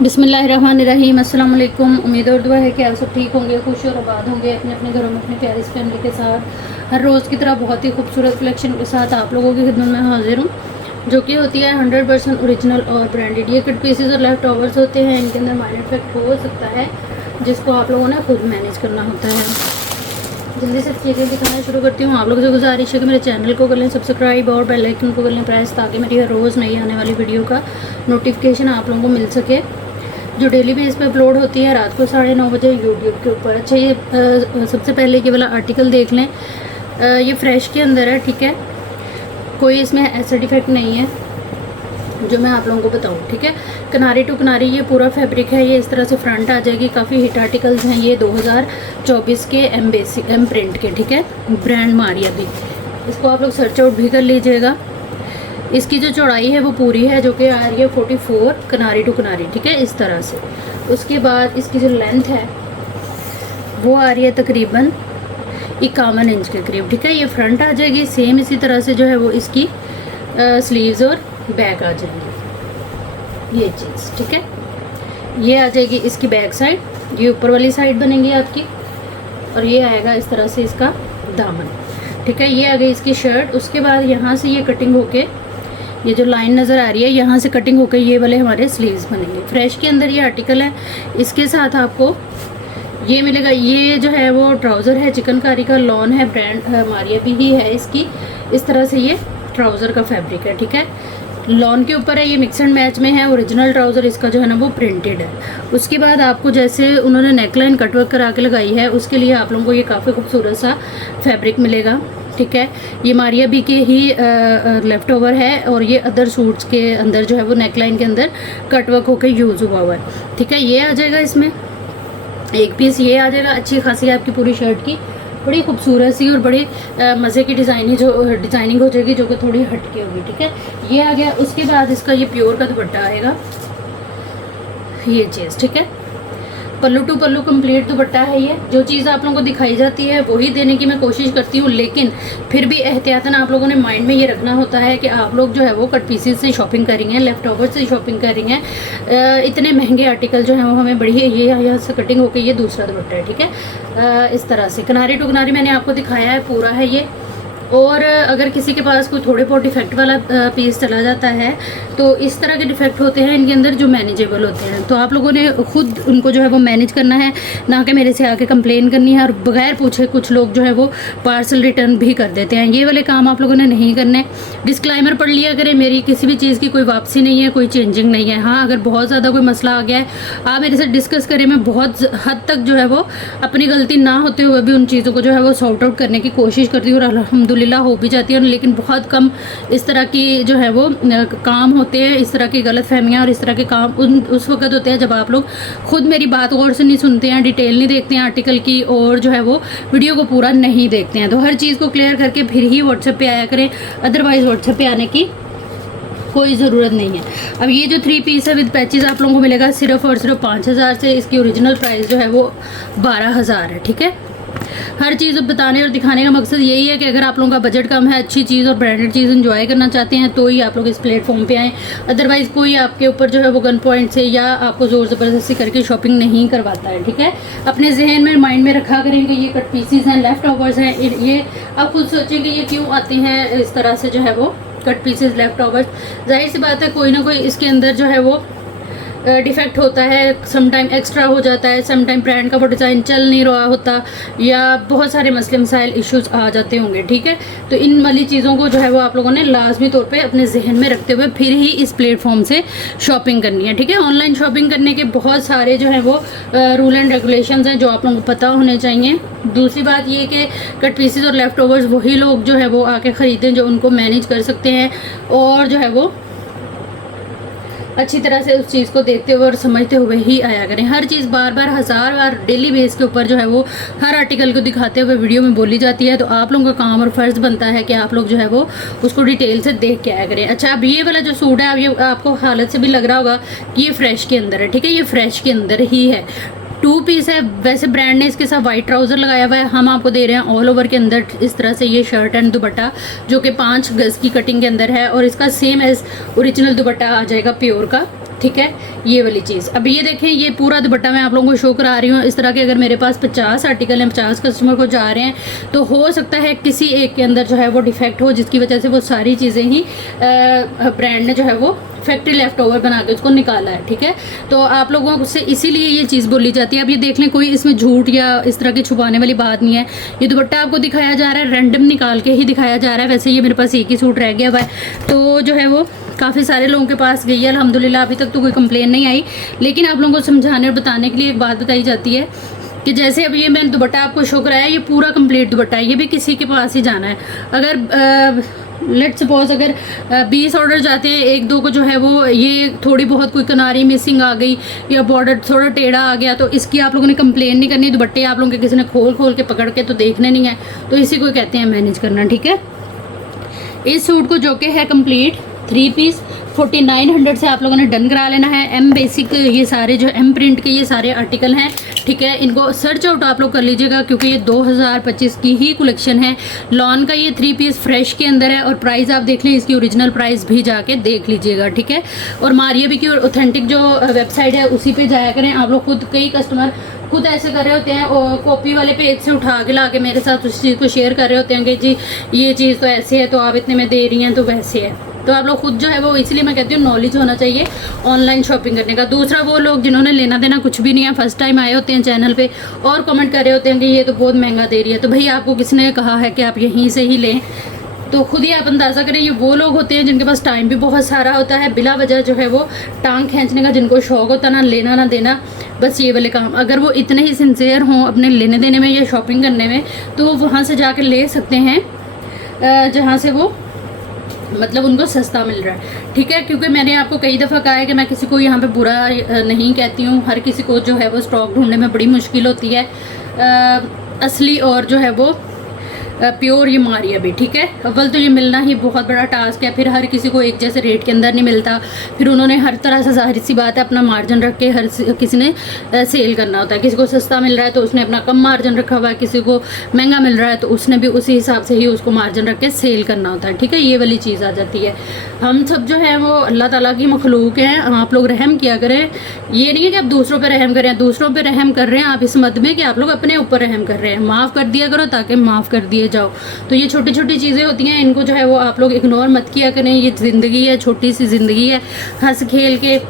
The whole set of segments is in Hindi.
बिस्मिल्लाहिर्रहमानिर्रहीम। अस्सलाम वालेकुम। उम्मीद और दुआ है कि आप सब ठीक होंगे, खुश और आबाद होंगे अपने अपने घरों में अपनी प्यारी फैमिली के साथ। हर रोज़ की तरह बहुत ही खूबसूरत कलेक्शन के साथ आप लोगों की खिदमत में हाजिर हूँ, जो कि होती है 100% ओरिजिनल और ब्रांडेड। ये कट पीसेस और लेफ्ट ओवर्स होते हैं, इनके अंदर माइनर इफेक्ट हो सकता है जिसको आप लोगों ने खुद मैनेज करना होता है। जल्दी से चीज़ें दिखाना शुरू करती हूँ। आप लोगों से गुजारिश है कि मेरे चैनल को कर लें सब्सक्राइब और बेल आइकन को कर लें प्रेस, ताकि मेरी हर रोज़ नई आने वाली वीडियो का नोटिफिकेशन आप लोगों को मिल सके, जो डेली बेस पे अपलोड होती है रात को 9:30 बजे यूट्यूब के ऊपर। अच्छा, ये सबसे पहले ये वाला आर्टिकल देख लें। ये फ्रेश के अंदर है, ठीक है, कोई इसमें ऐसा डिफेक्ट नहीं है जो मैं आप लोगों को बताऊं, ठीक है। किनारी टू किनारी ये पूरा फैब्रिक है, ये इस तरह से फ्रंट आ जाएगी। काफ़ी हिट आर्टिकल्स हैं ये 2024 के एम प्रिंट के, ठीक है, ब्रांड मारिया भी। इसको आप लोग सर्च आउट भी कर लीजिएगा। इसकी जो चौड़ाई है वो पूरी है, जो कि आ रही है 44 किनारी टू किनारी, ठीक है, इस तरह से। उसके बाद इसकी जो लेंथ है वो आ रही है तकरीबन 51 इंच के करीब, ठीक है। ये फ्रंट आ जाएगी। सेम इसी तरह से जो है वो इसकी स्लीव्स और बैक आ जाएंगी, ये चीज़, ठीक है। ये आ जाएगी इसकी बैक साइड, ये ऊपर वाली साइड बनेगी आपकी, और ये आएगा इस तरह से इसका दामन, ठीक है। ये आ गई इसकी शर्ट। उसके बाद यहाँ से ये कटिंग होके, ये जो लाइन नज़र आ रही है यहाँ से कटिंग होकर ये वाले हमारे स्लीव्स बनेंगे। फ्रेश के अंदर ये आर्टिकल है। इसके साथ आपको ये मिलेगा, ये जो है वो ट्राउज़र है, चिकनकारी का लॉन है, ब्रांड मारिया भी ही है इसकी। इस तरह से ये ट्राउज़र का फैब्रिक है, ठीक है। लॉन के ऊपर है, ये मिक्स एंड मैच में है। ओरिजिनल ट्राउज़र इसका जो है ना वो प्रिंटेड है। उसके बाद आपको जैसे उन्होंने नेकलाइन कटवर्क करा के लगाई है, उसके लिए आप लोगों को ये काफ़ी खूबसूरत सा फैब्रिक मिलेगा, ठीक है। ये मारिया बी के ही लेफ़्ट ओवर है, और ये अदर सूट्स के अंदर जो है वो नेकलाइन के अंदर कटवर्क होकर यूज़ हुआ हुआ है, ठीक है। ये आ जाएगा इसमें एक पीस, ये आ जाएगा। अच्छी खासी आपकी पूरी शर्ट की बड़ी खूबसूरत सी और बड़ी मज़े की डिज़ाइनिंग हो जाएगी, जो कि थोड़ी हटके होगी, ठीक है। ये आ गया। उसके बाद इसका ये प्योर का दुपट्टा आएगा, ये चीज़, ठीक है। पल्लू टू पल्लू कंप्लीट दुपट्टा है ये। जो चीज़ आप लोगों को दिखाई जाती है वही देने की मैं कोशिश करती हूँ, लेकिन फिर भी एहतियातन आप लोगों ने माइंड में ये रखना होता है कि आप लोग जो है वो कट पीसेस से शॉपिंग करेंगे, लेफ्ट ओवर से शॉपिंग करेंगे। इतने महंगे आर्टिकल जो है वो हमें बड़ी ये यहाँ से कटिंग होकर ये दूसरा दुपट्टा है, ठीक है। इस तरह से किनारी टू किनारी मैंने आपको दिखाया है, पूरा है ये। और अगर किसी के पास कोई थोड़े बहुत डिफेक्ट वाला पीस चला जाता है, तो इस तरह के डिफेक्ट होते हैं इनके अंदर जो मैनेजेबल होते हैं, तो आप लोगों ने खुद उनको जो है वो मैनेज करना है, ना कि मेरे से आके कंप्लेन करनी है। और बगैर पूछे कुछ लोग जो है वो पार्सल रिटर्न भी कर देते हैं। ये वाले काम आप लोगों ने नहीं करने। डिस्क्लाइमर पढ़ लिया करें, मेरी किसी भी चीज़ की कोई वापसी नहीं है, कोई चेंजिंग नहीं है। हाँ, अगर बहुत ज़्यादा कोई मसला आ गया है, आप मेरे से डिस्कस करें। मैं बहुत हद तक जो है वो अपनी गलती ना होते हुए भी उन चीज़ों को जो है वो सॉर्ट आउट करने की कोशिश करती हूँ, और अल्हम्दुलिल्लाह हो भी जाती है। लेकिन बहुत कम इस तरह की जो है वो काम होते हैं, इस तरह की गलतफहमियां और इस तरह के काम उस वक्त होते हैं जब आप लोग खुद मेरी बात गौर से नहीं सुनते हैं, डिटेल नहीं देखते हैं आर्टिकल की, और जो है वो वीडियो को पूरा नहीं देखते हैं। तो हर चीज़ को क्लियर करके फिर ही व्हाट्सएप पे आया करें, अदरवाइज़ व्हाट्सएप पे आने की कोई ज़रूरत नहीं है। अब ये जो 3 पीस है विद पैचेस आप लोगों को मिलेगा सिर्फ और सिर्फ 5000 से। इसकी ओरिजिनल प्राइस जो है वो 12000 है, ठीक है। हर चीज़ बताने और दिखाने का मकसद यही है कि अगर आप लोगों का बजट कम है, अच्छी चीज़ और ब्रांडेड चीज़ एंजॉय करना चाहते हैं, तो ही आप लोग इस प्लेटफॉर्म पे आएँ। अदरवाइज़ कोई आपके ऊपर जो है वो गन पॉइंट से या आपको ज़ोर ज़बरदस्ती करके शॉपिंग नहीं करवाता है, ठीक है। अपने जहन में माइंड में रखा करें कि ये कट पीसीज हैं, लेफ़्ट ओवर्स हैं, ये आप खुद सोचें कि ये क्यों आते हैं इस तरह से जो है वो कट पीसेज लेफ़्ट ओवर्स। जाहिर सी बात है कोई ना कोई इसके अंदर जो है वो डिफेक्ट होता है, समटाइम एक्स्ट्रा हो जाता है, समटाइम ब्रांड का वो डिज़ाइन चल नहीं रहा होता, या बहुत सारे मसले मसाइल इश्यूज आ जाते होंगे, ठीक है। तो इन वाली चीज़ों को जो है वो आप लोगों ने लाजमी तौर पे अपने जहन में रखते हुए फिर ही इस प्लेटफॉर्म से शॉपिंग करनी है, ठीक है। ऑनलाइन शॉपिंग करने के बहुत सारे जो है वो रूल एंड रेगुलेशंस हैं जो आप लोगों को पता होने चाहिए। दूसरी बात ये कि कट पीसेस और लेफ़्ट ओवर्स वही लोग जो है वो आके ख़रीदें जो उनको मैनेज कर सकते हैं, और जो है वो अच्छी तरह से उस चीज़ को देखते हुए और समझते हुए ही आया करें। हर चीज़ बार बार 1000 बार डेली बेस के ऊपर जो है वो हर आर्टिकल को दिखाते हुए वीडियो में बोली जाती है, तो आप लोगों का काम और फ़र्ज़ बनता है कि आप लोग जो है वो उसको डिटेल से देख के आया करें। अच्छा, अब ये वाला जो सूट है, अब ये आपको हालत से भी लग रहा होगा कि ये फ्रेश के अंदर है, ठीक है। ये फ्रेश के अंदर ही है, 2 पीस है। वैसे ब्रांड ने इसके साथ वाइट ट्राउज़र लगाया हुआ है, हम आपको दे रहे हैं ऑल ओवर के अंदर इस तरह से ये शर्ट एंड दुपट्टा, जो कि 5 गज़ की कटिंग के अंदर है, और इसका सेम एज ओरिजिनल दुपट्टा आ जाएगा प्योर का, ठीक है, ये वाली चीज़। अब ये देखें, ये पूरा दुपट्टा मैं आप लोगों को शो करा रही हूँ। इस तरह के अगर मेरे पास 50 आर्टिकल हैं, 50 कस्टमर को जा रहे हैं, तो हो सकता है किसी एक के अंदर जो है वो डिफेक्ट हो, जिसकी वजह से वो सारी चीज़ें ही ब्रांड ने जो है वो फैक्ट्री लेफ्ट ओवर बना के उसको निकाला है। ठीक है, तो आप लोगों से इसीलिए ये चीज़ बोली जाती है। अब ये देख लें, कोई इसमें झूठ या इस तरह की छुपाने वाली बात नहीं है। ये दुपट्टा आपको दिखाया जा रहा है, रैंडम निकाल के ही दिखाया जा रहा है। वैसे ये मेरे पास एक ही सूट रह गया हुआ है, तो जो है वो काफ़ी सारे लोगों के पास गई है अल्हम्दुलिल्लाह। अभी तक तो कोई कंप्लेन नहीं आई, लेकिन आप लोगों को समझाने और बताने के लिए एक बात बताई जाती है कि जैसे अब ये मैंने दुपट्टा आपको शो कराया, ये पूरा कंप्लीट दुपट्टा है, ये भी किसी के पास ही जाना है। अगर लेट सपोज अगर 20 ऑर्डर जाते हैं, एक दो को जो है वो ये थोड़ी बहुत कोई किनारी मिसिंग आ गई या बॉर्डर थोड़ा टेढ़ा आ गया, तो इसकी आप लोगों ने कंप्लेन नहीं करनी। दुपट्टे आप लोगों के किसी ने खोल के पकड़ के तो देखने नहीं है, तो इसी को कहते हैं मैनेज करना। ठीक है, इस सूट को जो कि है कंप्लीट 3 पीस 4900 से आप लोगों ने डन करा लेना है। एम बेसिक ये सारे जो एम प्रिंट के ये सारे आर्टिकल हैं। ठीक है, इनको सर्च आउट आप लोग कर लीजिएगा, क्योंकि ये 2025 की ही कलेक्शन है। लॉन का ये 3 पीस फ्रेश के अंदर है, और प्राइस आप देख लें, इसकी ओरिजिनल प्राइस भी जाके देख लीजिएगा। ठीक है, और मारिया भी की ऑथेंटिक जो वेबसाइट है उसी पे जाया करें। आप लोग खुद, कई कस्टमर खुद ऐसे कर रहे होते हैं, और कॉपी वाले पेज से उठा के ला के मेरे साथ उस चीज़ को शेयर कर रहे होते हैं कि जी ये चीज़ तो ऐसे है, तो आप इतने में दे रही हैं, तो वैसे है। तो आप लोग खुद जो है वो, इसलिए मैं कहती हूँ नॉलेज होना चाहिए ऑनलाइन शॉपिंग करने का। दूसरा, वो लोग जिन्होंने लेना देना कुछ भी नहीं है, फर्स्ट टाइम आए होते हैं चैनल पे और कमेंट कर रहे होते हैं कि ये तो बहुत महंगा दे रही है, तो भैया आपको किसने कहा है कि आप यहीं से ही लें? तो खुद ही आप अंदाज़ा करें। ये वो लोग होते हैं जिनके पास टाइम भी बहुत सारा होता है, बिला वजह जो है वो टांग खींचने का जिनको शौक होता है, ना लेना ना देना, बस ये वाले काम। अगर वो इतने ही सिंसियर हों अपने लेने देने में या शॉपिंग करने में, तो वो वहाँ से जाकर ले सकते हैं जहाँ से वो मतलब उनको सस्ता मिल रहा है। ठीक है, क्योंकि मैंने आपको कई दफ़ा कहा है कि मैं किसी को यहाँ पे बुरा नहीं कहती हूँ। हर किसी को जो है वो स्टॉक ढूंढने में बड़ी मुश्किल होती है, असली और जो है वो प्योर ये मारिया भी। ठीक है, अव्वल तो ये मिलना ही बहुत बड़ा टास्क है, फिर हर किसी को एक जैसे रेट के अंदर नहीं मिलता, फिर उन्होंने हर तरह से, जाहिर सी बात है, अपना मार्जिन रख के हर किसी ने सेल करना होता है। किसी को सस्ता मिल रहा है तो उसने अपना कम मार्जिन रखा हुआ है, किसी को महंगा मिल रहा है तो उसने भी उसी हिसाब से ही उसको मार्जिन रख के सेल करना होता है। ठीक है, ये वाली चीज़ आ जाती है। हम सब जो है वो अल्लाह ताला की मखलूक हैं, आप लोग रहम किया करें। ये नहीं है कि आप दूसरों पर रहम करें, दूसरों पर रहम कर रहे हैं आप इस मद में कि आप लोग अपने ऊपर रहम कर रहे हैं। माफ़ कर दिया करो ताकि माफ़ कर दिए जाओ। तो ये छोटी छोटी चीज़ें होती हैं, इनको जो है वो आप लोग इग्नोर मत किया करें। ये ज़िंदगी है, छोटी सी ज़िंदगी है, हंस खेल के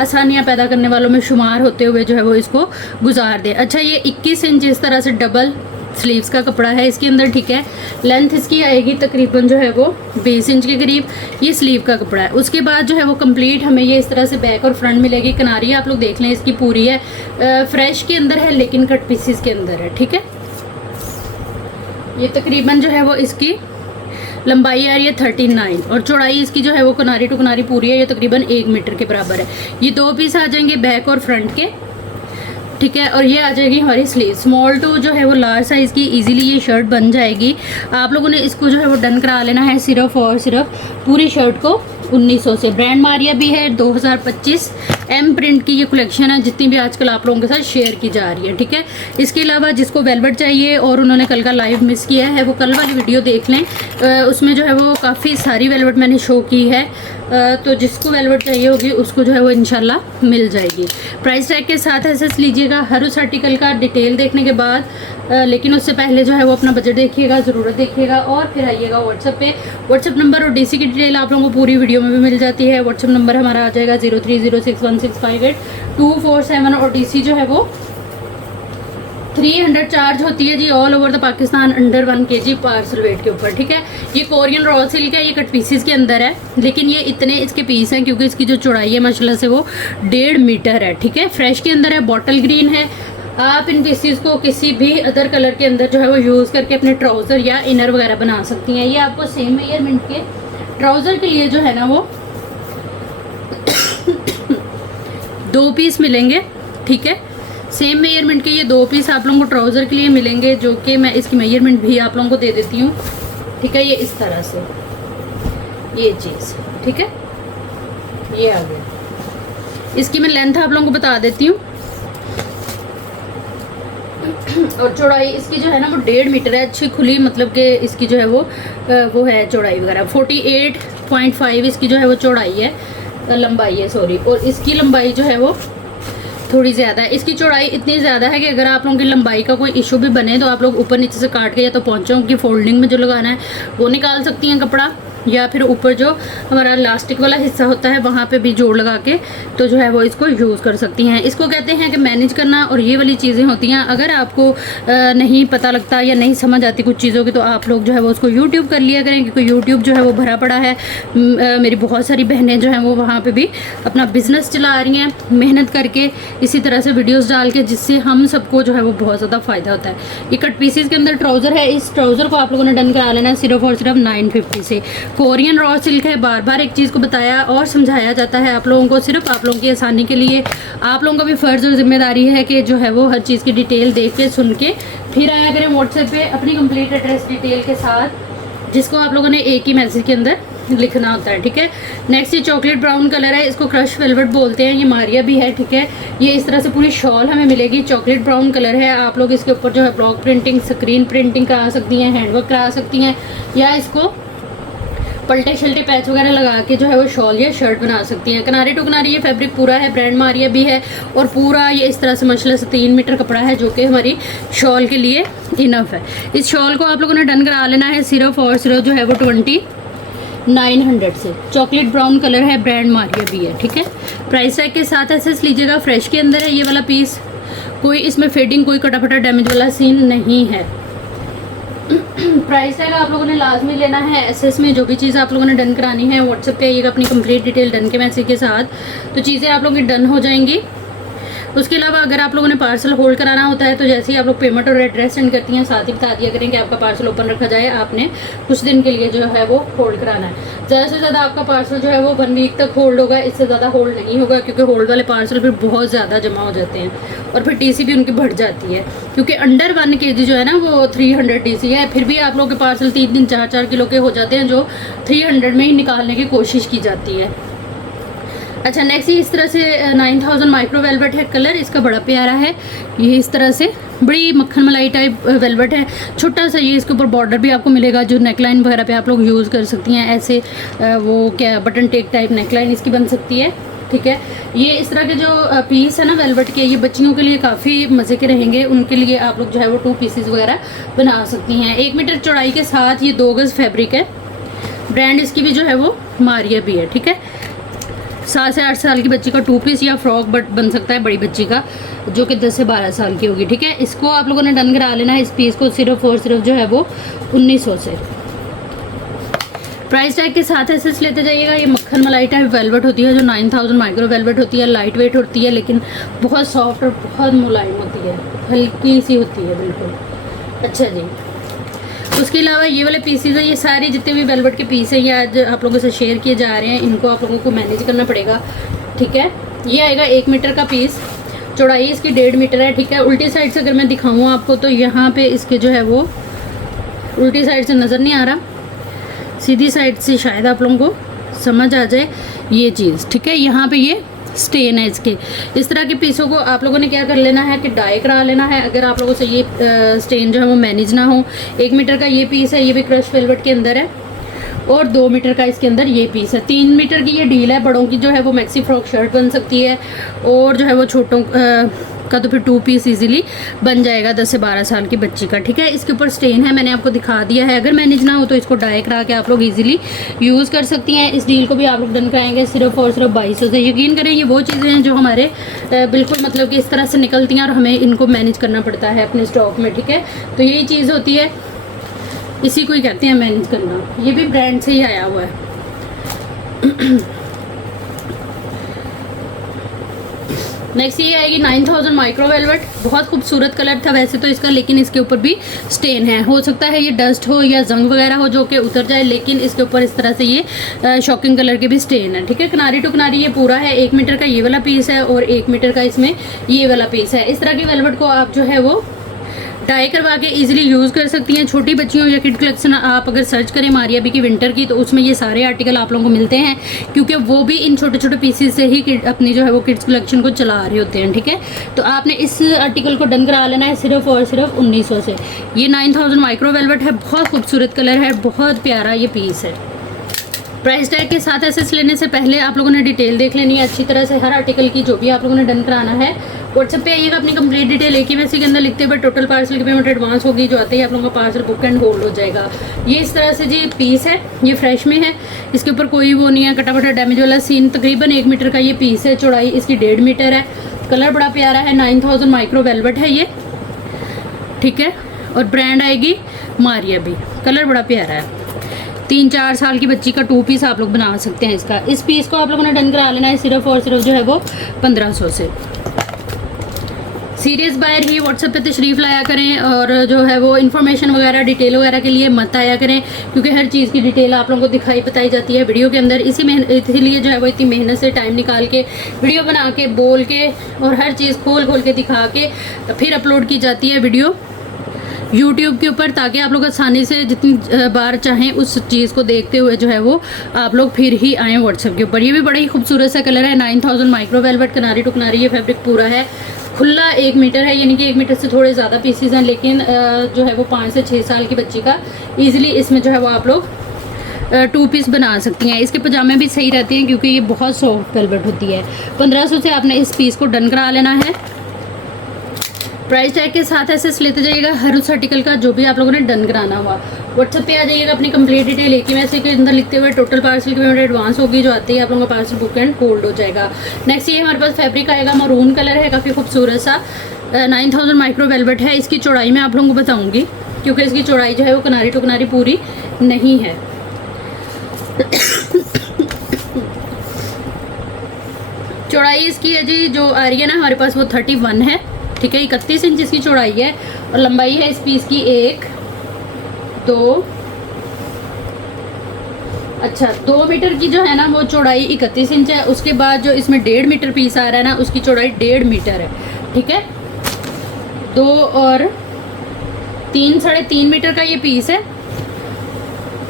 आसानियाँ पैदा करने वालों में शुमार होते हुए जो है वो इसको गुजार दें। अच्छा, ये 21 इंच इस तरह से डबल स्लीव्स का कपड़ा है इसके अंदर। ठीक है, लेंथ इसकी आएगी तकरीबन जो है वो 20 इंच के करीब, ये स्लीव का कपड़ा है। उसके बाद जो है वो कंप्लीट हमें ये इस तरह से बैक और फ्रंट मिलेगी। किनारी आप लोग देख लें इसकी पूरी है, फ्रेश के अंदर है लेकिन कट पीसीस के अंदर है। ठीक है, ये तकरीबन जो है वो इसकी लंबाई आ रही है 39, और चौड़ाई इसकी जो है वो किनारी टू किनारी पूरी है, ये तकरीबन 1 मीटर के बराबर है। ये 2 पीस आ जाएंगे बैक और फ्रंट के। ठीक है, और ये आ जाएगी हमारी स्लीव। स्मॉल टू जो है वो लार्ज साइज़ की इजीली ये शर्ट बन जाएगी। आप लोगों ने इसको जो है वो डन करा लेना है सिर्फ और सिर्फ पूरी शर्ट को 1900 से। ब्रांड मारिया भी है, 2025 एम प्रिंट की ये कलेक्शन है, जितनी भी आजकल आप लोगों के साथ शेयर की जा रही है। ठीक है, इसके अलावा जिसको वेलवेट चाहिए और उन्होंने कल का लाइव मिस किया है, वो कल वाली वीडियो देख लें, उसमें जो है वो काफ़ी सारी वेलवेट मैंने शो की है, तो जिसको वेलवेट चाहिए होगी उसको जो है वो इंशाल्लाह मिल जाएगी। प्राइस टैग के साथ एसेस लीजिएगा हर उस आर्टिकल का डिटेल देखने के बाद, लेकिन उससे पहले जो है वो अपना बजट देखिएगा, ज़रूरत देखिएगा, और फिर आइएगा व्हाट्सएप पे। व्हाट्सएप नंबर और डीसी की डिटेल आप लोगों को पूरी वीडियो में भी मिल जाती है। व्हाट्सएप नंबर हमारा आ जाएगा 03061658 और डीसी जो है वो 300 चार्ज होती है जी all over the Pakistan under 1 kg parcel weight के ऊपर। ठीक है, ये कोरियन रॉ सिल्क है, ये कट पीसीस के अंदर है, लेकिन ये इतने इसके पीस हैं क्योंकि इसकी जो चौड़ाई है माशाल्लाह से वो 1.5 मीटर है। ठीक है, फ्रेश के अंदर है, बॉटल ग्रीन है। आप इन पीसीस को किसी भी अदर कलर के अंदर जो है वो यूज़ करके अपने ट्राउज़र या इनर वगैरह बना सकती हैं। ये आपको सेम मेजरमेंट के ट्राउज़र के लिए जो है ना वो 2 पीस मिलेंगे। ठीक है, सेम मेजरमेंट के ये 2 पीस आप लोगों को ट्राउज़र के लिए मिलेंगे, जो कि मैं इसकी मेजरमेंट भी आप लोगों को दे देती हूँ। ठीक है, ये इस तरह से ये चीज़। ठीक है, ये आ गया। इसकी मैं लेंथ आप लोगों को बता देती हूँ, और चौड़ाई इसकी जो है ना वो 1.5 मीटर है, अच्छी खुली, मतलब कि इसकी जो है वो है चौड़ाई वगैरह 48.5 इसकी जो है वो चौड़ाई है। लंबाई है, सॉरी, और इसकी लंबाई जो है वो थोड़ी ज़्यादा है। इसकी चौड़ाई इतनी ज़्यादा है कि अगर आप लोगों की लंबाई का कोई इशू भी बने तो आप लोग ऊपर नीचे से काट के या तो पहुँचों की फोल्डिंग में जो लगाना है वो निकाल सकती हैं कपड़ा, या फिर ऊपर जो हमारा इलास्टिक वाला हिस्सा होता है वहाँ पे भी जोड़ लगा के तो जो है वो इसको यूज़ कर सकती हैं। इसको कहते हैं कि मैनेज करना, और ये वाली चीज़ें होती हैं। अगर आपको नहीं पता लगता या नहीं समझ आती कुछ चीज़ों की तो आप लोग जो है वो उसको यूट्यूब कर लिया करें, क्योंकि यूट्यूब जो है वो भरा पड़ा है। मेरी बहुत सारी बहनें जो हैं वो वहाँ पर भी अपना बिज़नेस चला रही हैं मेहनत करके, इसी तरह से वीडियोज़ डाल के, जिससे हम सबको जो है वो बहुत ज़्यादा फ़ायदा होता है। ये कट पीसीज के अंदर ट्राउज़र है। इस ट्राउज़र को आप लोगों ने डन करा लेना है सिर्फ और सिर्फ 950 से। कोरियन रॉ सिल्क है। बार बार एक चीज़ को बताया और समझाया जाता है आप लोगों को, सिर्फ आप लोगों की आसानी के लिए। आप लोगों का भी फ़र्ज़ और जिम्मेदारी है कि जो है वो हर चीज़ की डिटेल देख के सुन के फिर आया करें व्हाट्सएप पे अपनी कंप्लीट एड्रेस डिटेल के साथ, जिसको आप लोगों ने एक ही मैसेज के अंदर लिखना होता है, ठीक है। नेक्स्ट ये चॉकलेट ब्राउन कलर है, इसको क्रश वेलवेट बोलते हैं। ये मारिया भी है, ठीक है। ये इस तरह से पूरी शॉल हमें मिलेगी, चॉकलेट ब्राउन कलर है। आप लोग इसके ऊपर जो है ब्लॉक प्रिंटिंग, स्क्रीन प्रिंटिंग करा सकती हैं, हैंडवर्क करा सकती हैं, या इसको पलटे शल्टे पैच वगैरह लगा के जो है वो शॉल या शर्ट बना सकती हैं। किनारे टू किनारे ये फैब्रिक पूरा है, ब्रांड मारिया भी है, और पूरा ये इस तरह से मसले से 3 मीटर कपड़ा है, जो कि हमारी शॉल के लिए इनफ है। इस शॉल को आप लोगों ने डन करा लेना है सिर्फ और सिर्फ जो है वो 2900 से। चॉकलेट ब्राउन कलर है, ब्रांड मारिया भी है, ठीक है। प्राइस टैग के साथ एसेस लीजिएगा। फ्रेश के अंदर है ये वाला पीस, कोई इसमें फेडिंग, कोई कटाफटा डैमेज वाला सीन नहीं है। प्राइस टैग आप लोगों ने लाजमी लेना है। एसएस में जो भी चीज़ आप लोगों ने डन करानी है व्हाट्सएप पे आइएगा अपनी कंप्लीट डिटेल डन के मैसेज के साथ, तो चीज़ें आप लोगों की डन हो जाएंगी। उसके अलावा अगर आप लोगों ने पार्सल होल्ड कराना होता है तो जैसे ही आप लोग पेमेंट और एड्रेस सेंड करती हैं साथ ही बता दिया करें कि आपका पार्सल ओपन रखा जाए, आपने कुछ दिन के लिए जो है वो होल्ड कराना है। ज़्यादा से ज़्यादा आपका पार्सल जो है वो 1 वीक तक होल्ड होगा, इससे ज़्यादा होल्ड नहीं होगा, क्योंकि होल्ड वाले पार्सल फिर बहुत ज़्यादा जमा हो जाते हैं और फिर टीसी भी उनकी बढ़ जाती है, क्योंकि अंडर 1 kg जो है ना वो 300 टीसी है। फिर भी आप लोगों के पार्सल 3 4 किलो के हो जाते हैं, जो 300 में ही निकालने की कोशिश की जाती है। अच्छा, नेक्स्ट ये इस तरह से 9000 माइक्रो वेलवेट है। कलर इसका बड़ा प्यारा है, ये इस तरह से बड़ी मक्खन मलाई टाइप वेलवेट है। छोटा सा ये इसके ऊपर बॉर्डर भी आपको मिलेगा, जो नेकलाइन वगैरह पे आप लोग यूज़ कर सकती हैं। ऐसे वो क्या बटन टेक टाइप नेकलाइन इसकी बन सकती है, ठीक है। ये इस तरह के जो पीस है ना वेलवेट के, ये बच्चियों के लिए काफ़ी मज़े के रहेंगे। उनके लिए आप लोग जो है वो 2 पीसेस वगैरह बना सकती हैं। 1 मीटर चौड़ाई के साथ ये 2 गज़ फैब्रिक है। ब्रांड इसकी भी जो है वो मारिया भी है, ठीक है। 7 से 8 साल की बच्ची का 2 पीस या फ्रॉक बन सकता है बड़ी बच्ची का, जो कि 10 से 12 साल की होगी, ठीक है। इसको आप लोगों ने डन करा लेना है। इस पीस को सिर्फ और सिर्फ जो है वो 1900 से। प्राइस टैग के साथ एसेस लेते जाइएगा। ये मक्खन मलाई टाइप वेलवेट होती है, जो 9000 माइक्रो वेलवेट होती है। लाइट वेट होती है, लेकिन बहुत सॉफ्ट और बहुत मुलायम होती है, हल्की सी होती है बिल्कुल। अच्छा जी, उसके अलावा ये वाले पीसेज हैं, ये सारे जितने भी वेलवेट के पीस हैं ये आज आप लोगों से शेयर किए जा रहे हैं। इनको आप लोगों को मैनेज करना पड़ेगा, ठीक है। ये आएगा 1 मीटर का पीस, चौड़ाई इसकी 1.5 मीटर है, ठीक है। उल्टी साइड से अगर मैं दिखाऊँ आपको तो यहाँ पे इसके जो है वो उल्टी साइड से नज़र नहीं आ रहा, सीधी साइड से शायद आप लोगों को समझ आ जाए ये चीज़, ठीक है। यहाँ पे ये स्टेन है इसके। इस तरह के पीसों को आप लोगों ने क्या कर लेना है कि डाई करा लेना है, अगर आप लोगों से ये स्टेन जो है वो मैनेज ना हो। 1 मीटर का ये पीस है, ये भी क्रश वेलवेट के अंदर है, और 2 मीटर का इसके अंदर ये पीस है। 3 मीटर की ये डील है। बड़ों की जो है वो मैक्सी फ्रॉक शर्ट बन सकती है, और जो है वो छोटों का तो फिर 2 पीस इजीली बन जाएगा 10 से 12 साल की बच्ची का, ठीक है। इसके ऊपर स्टेन है, मैंने आपको दिखा दिया है। अगर मैनेज ना हो तो इसको डाई करा के आप लोग इजीली यूज़ कर सकती हैं। इस डील को भी आप लोग डन कराएंगे सिर्फ और सिर्फ 2200 से। यकीन करें, ये वो चीज़ें हैं जो हमारे बिल्कुल मतलब कि इस तरह से निकलती हैं और हमें इनको मैनेज करना पड़ता है अपने स्टॉक में, ठीक है। तो यही चीज़ होती है, इसी को ही कहते हैं मैनेज करना। ये भी ब्रांड से ही आया हुआ है। नेक्स्ट ये आएगी 9000 माइक्रो वेलवेट। बहुत खूबसूरत कलर था वैसे तो इसका, लेकिन इसके ऊपर भी स्टेन है। हो सकता है ये डस्ट हो या जंग वगैरह हो जो कि उतर जाए, लेकिन इसके ऊपर इस तरह से ये शॉकिंग कलर के भी स्टेन है, ठीक है। किनारी टू किनारी ये पूरा है। 1 मीटर का ये वाला पीस है और 1 मीटर का इसमें ये वाला पीस है। इस तरह की वेलवेट को आप जो है वो डाई करवा के इजीली यूज़ कर सकती हैं। छोटी बच्चियों या किड कलेक्शन आप अगर सर्च करें मारिया भी की विंटर की, तो उसमें ये सारे आर्टिकल आप लोगों को मिलते हैं, क्योंकि वो भी इन छोटे छोटे पीसेस से ही अपनी जो है वो किड्स कलेक्शन को चला रहे होते हैं, ठीक है। तो आपने इस आर्टिकल को डन करा लेना है सिर्फ और सिर्फ 1900 से। ये 9000 माइक्रो वेलवेट है, बहुत खूबसूरत कलर है, बहुत प्यारा ये पीस है। प्राइस टैग के साथ एसेस लेने से पहले आप लोगों ने डिटेल देख लेनी है अच्छी तरह से हर आर्टिकल की, जो भी आप लोगों ने डन कराना है। व्हाट्सएप पे आइएगा, अपनी कंप्लीट डिटेल एक ही मैसेज के अंदर लिखते हुए टोटल पार्सल की पेमेंट एडवांस होगी, जो आते ही आप लोगों का पार्सल बुक एंड होल्ड हो जाएगा। ये इस तरह से जी पीस है, ये फ्रेश में है, इसके ऊपर कोई वो नहीं है कटा फटा डैमेज वाला सीन। तकरीबन 1 मीटर का ये पीस है, चौड़ाई इसकी 1.5 मीटर है। कलर बड़ा प्यारा है, 9000 माइक्रो वेलवेट है ये, ठीक है। और ब्रांड आएगी मारिया भी, कलर बड़ा प्यारा है। 3-4 साल की बच्ची का 2 पीस आप लोग बना सकते हैं इसका। इस पीस को आप लोगों ने डन करा लेना है सिर्फ और सिर्फ जो है वो 1500 से। सीरियस बायर ही व्हाट्सएप पे तशरीफ़ लाया करें, और जो है वो इन्फॉर्मेशन वगैरह डिटेल वगैरह के लिए मत आया करें, क्योंकि हर चीज़ की डिटेल आप लोगों को दिखाई बताई जाती है वीडियो के अंदर। इसीलिए जो है वो इतनी मेहनत से टाइम निकाल के वीडियो बना के बोल के और हर चीज़ खोल के दिखा के फिर अपलोड की जाती है वीडियो YouTube के ऊपर, ताकि आप लोग आसानी से जितनी बार चाहें उस चीज़ को देखते हुए जो है वो आप लोग फिर ही आएँ व्हाट्सएप के ऊपर। ये भी बड़ा ही खूबसूरत सा कलर है, 9000 माइक्रो वेलवेट किनारी टू किनारी ये फैब्रिक पूरा है। खुला 1 मीटर है, यानी कि 1 मीटर से थोड़े ज़्यादा पीसीज हैं, लेकिन जो है वो 5 से 6 साल की बच्ची का ईजिली इसमें जो है वो आप लोग 2 पीस बना सकती हैं। इसके पजामे भी सही रहते हैं क्योंकि ये बहुत सॉफ्ट वेलवेट होती है। 1500 से आपने इस पीस को डन करा लेना है। प्राइस टैग के साथ एसेस लेते जाइएगा हर उस आर्टिकल का जो भी आप लोगों ने डन कराना हुआ। व्हाट्सएप पे आ जाइएगा, अपनी कंप्लीट डिटेल एक ही मैसेज के अंदर लिखते हुए टोटल पार्सल की पेमेंट एडवांस होगी, जो आते ही आप लोगों का पार्सल बुक एंड होल्ड हो जाएगा। नेक्स्ट ये हमारे पास फैब्रिक आएगा, मरून कलर है, काफ़ी खूबसूरत सा 9000 माइक्रो वेलवेट है। इसकी चौड़ाई मैं आप लोगों को बताऊँगी, क्योंकि इसकी चौड़ाई जो है वो किनारी टू किनारी पूरी नहीं है। चौड़ाई इसकी है जी जो आ रही है ना हमारे पास वो 31 है, ठीक है। 31 इंच इसकी चौड़ाई है, और लंबाई है इस पीस की 1 2 अच्छा 2 मीटर की जो है ना वो चौड़ाई 31 इंच है। उसके बाद जो इसमें 1.5 मीटर पीस आ रहा है ना, उसकी चौड़ाई 1.5 मीटर है, ठीक है। 2 और 3 3.5 मीटर का ये पीस है,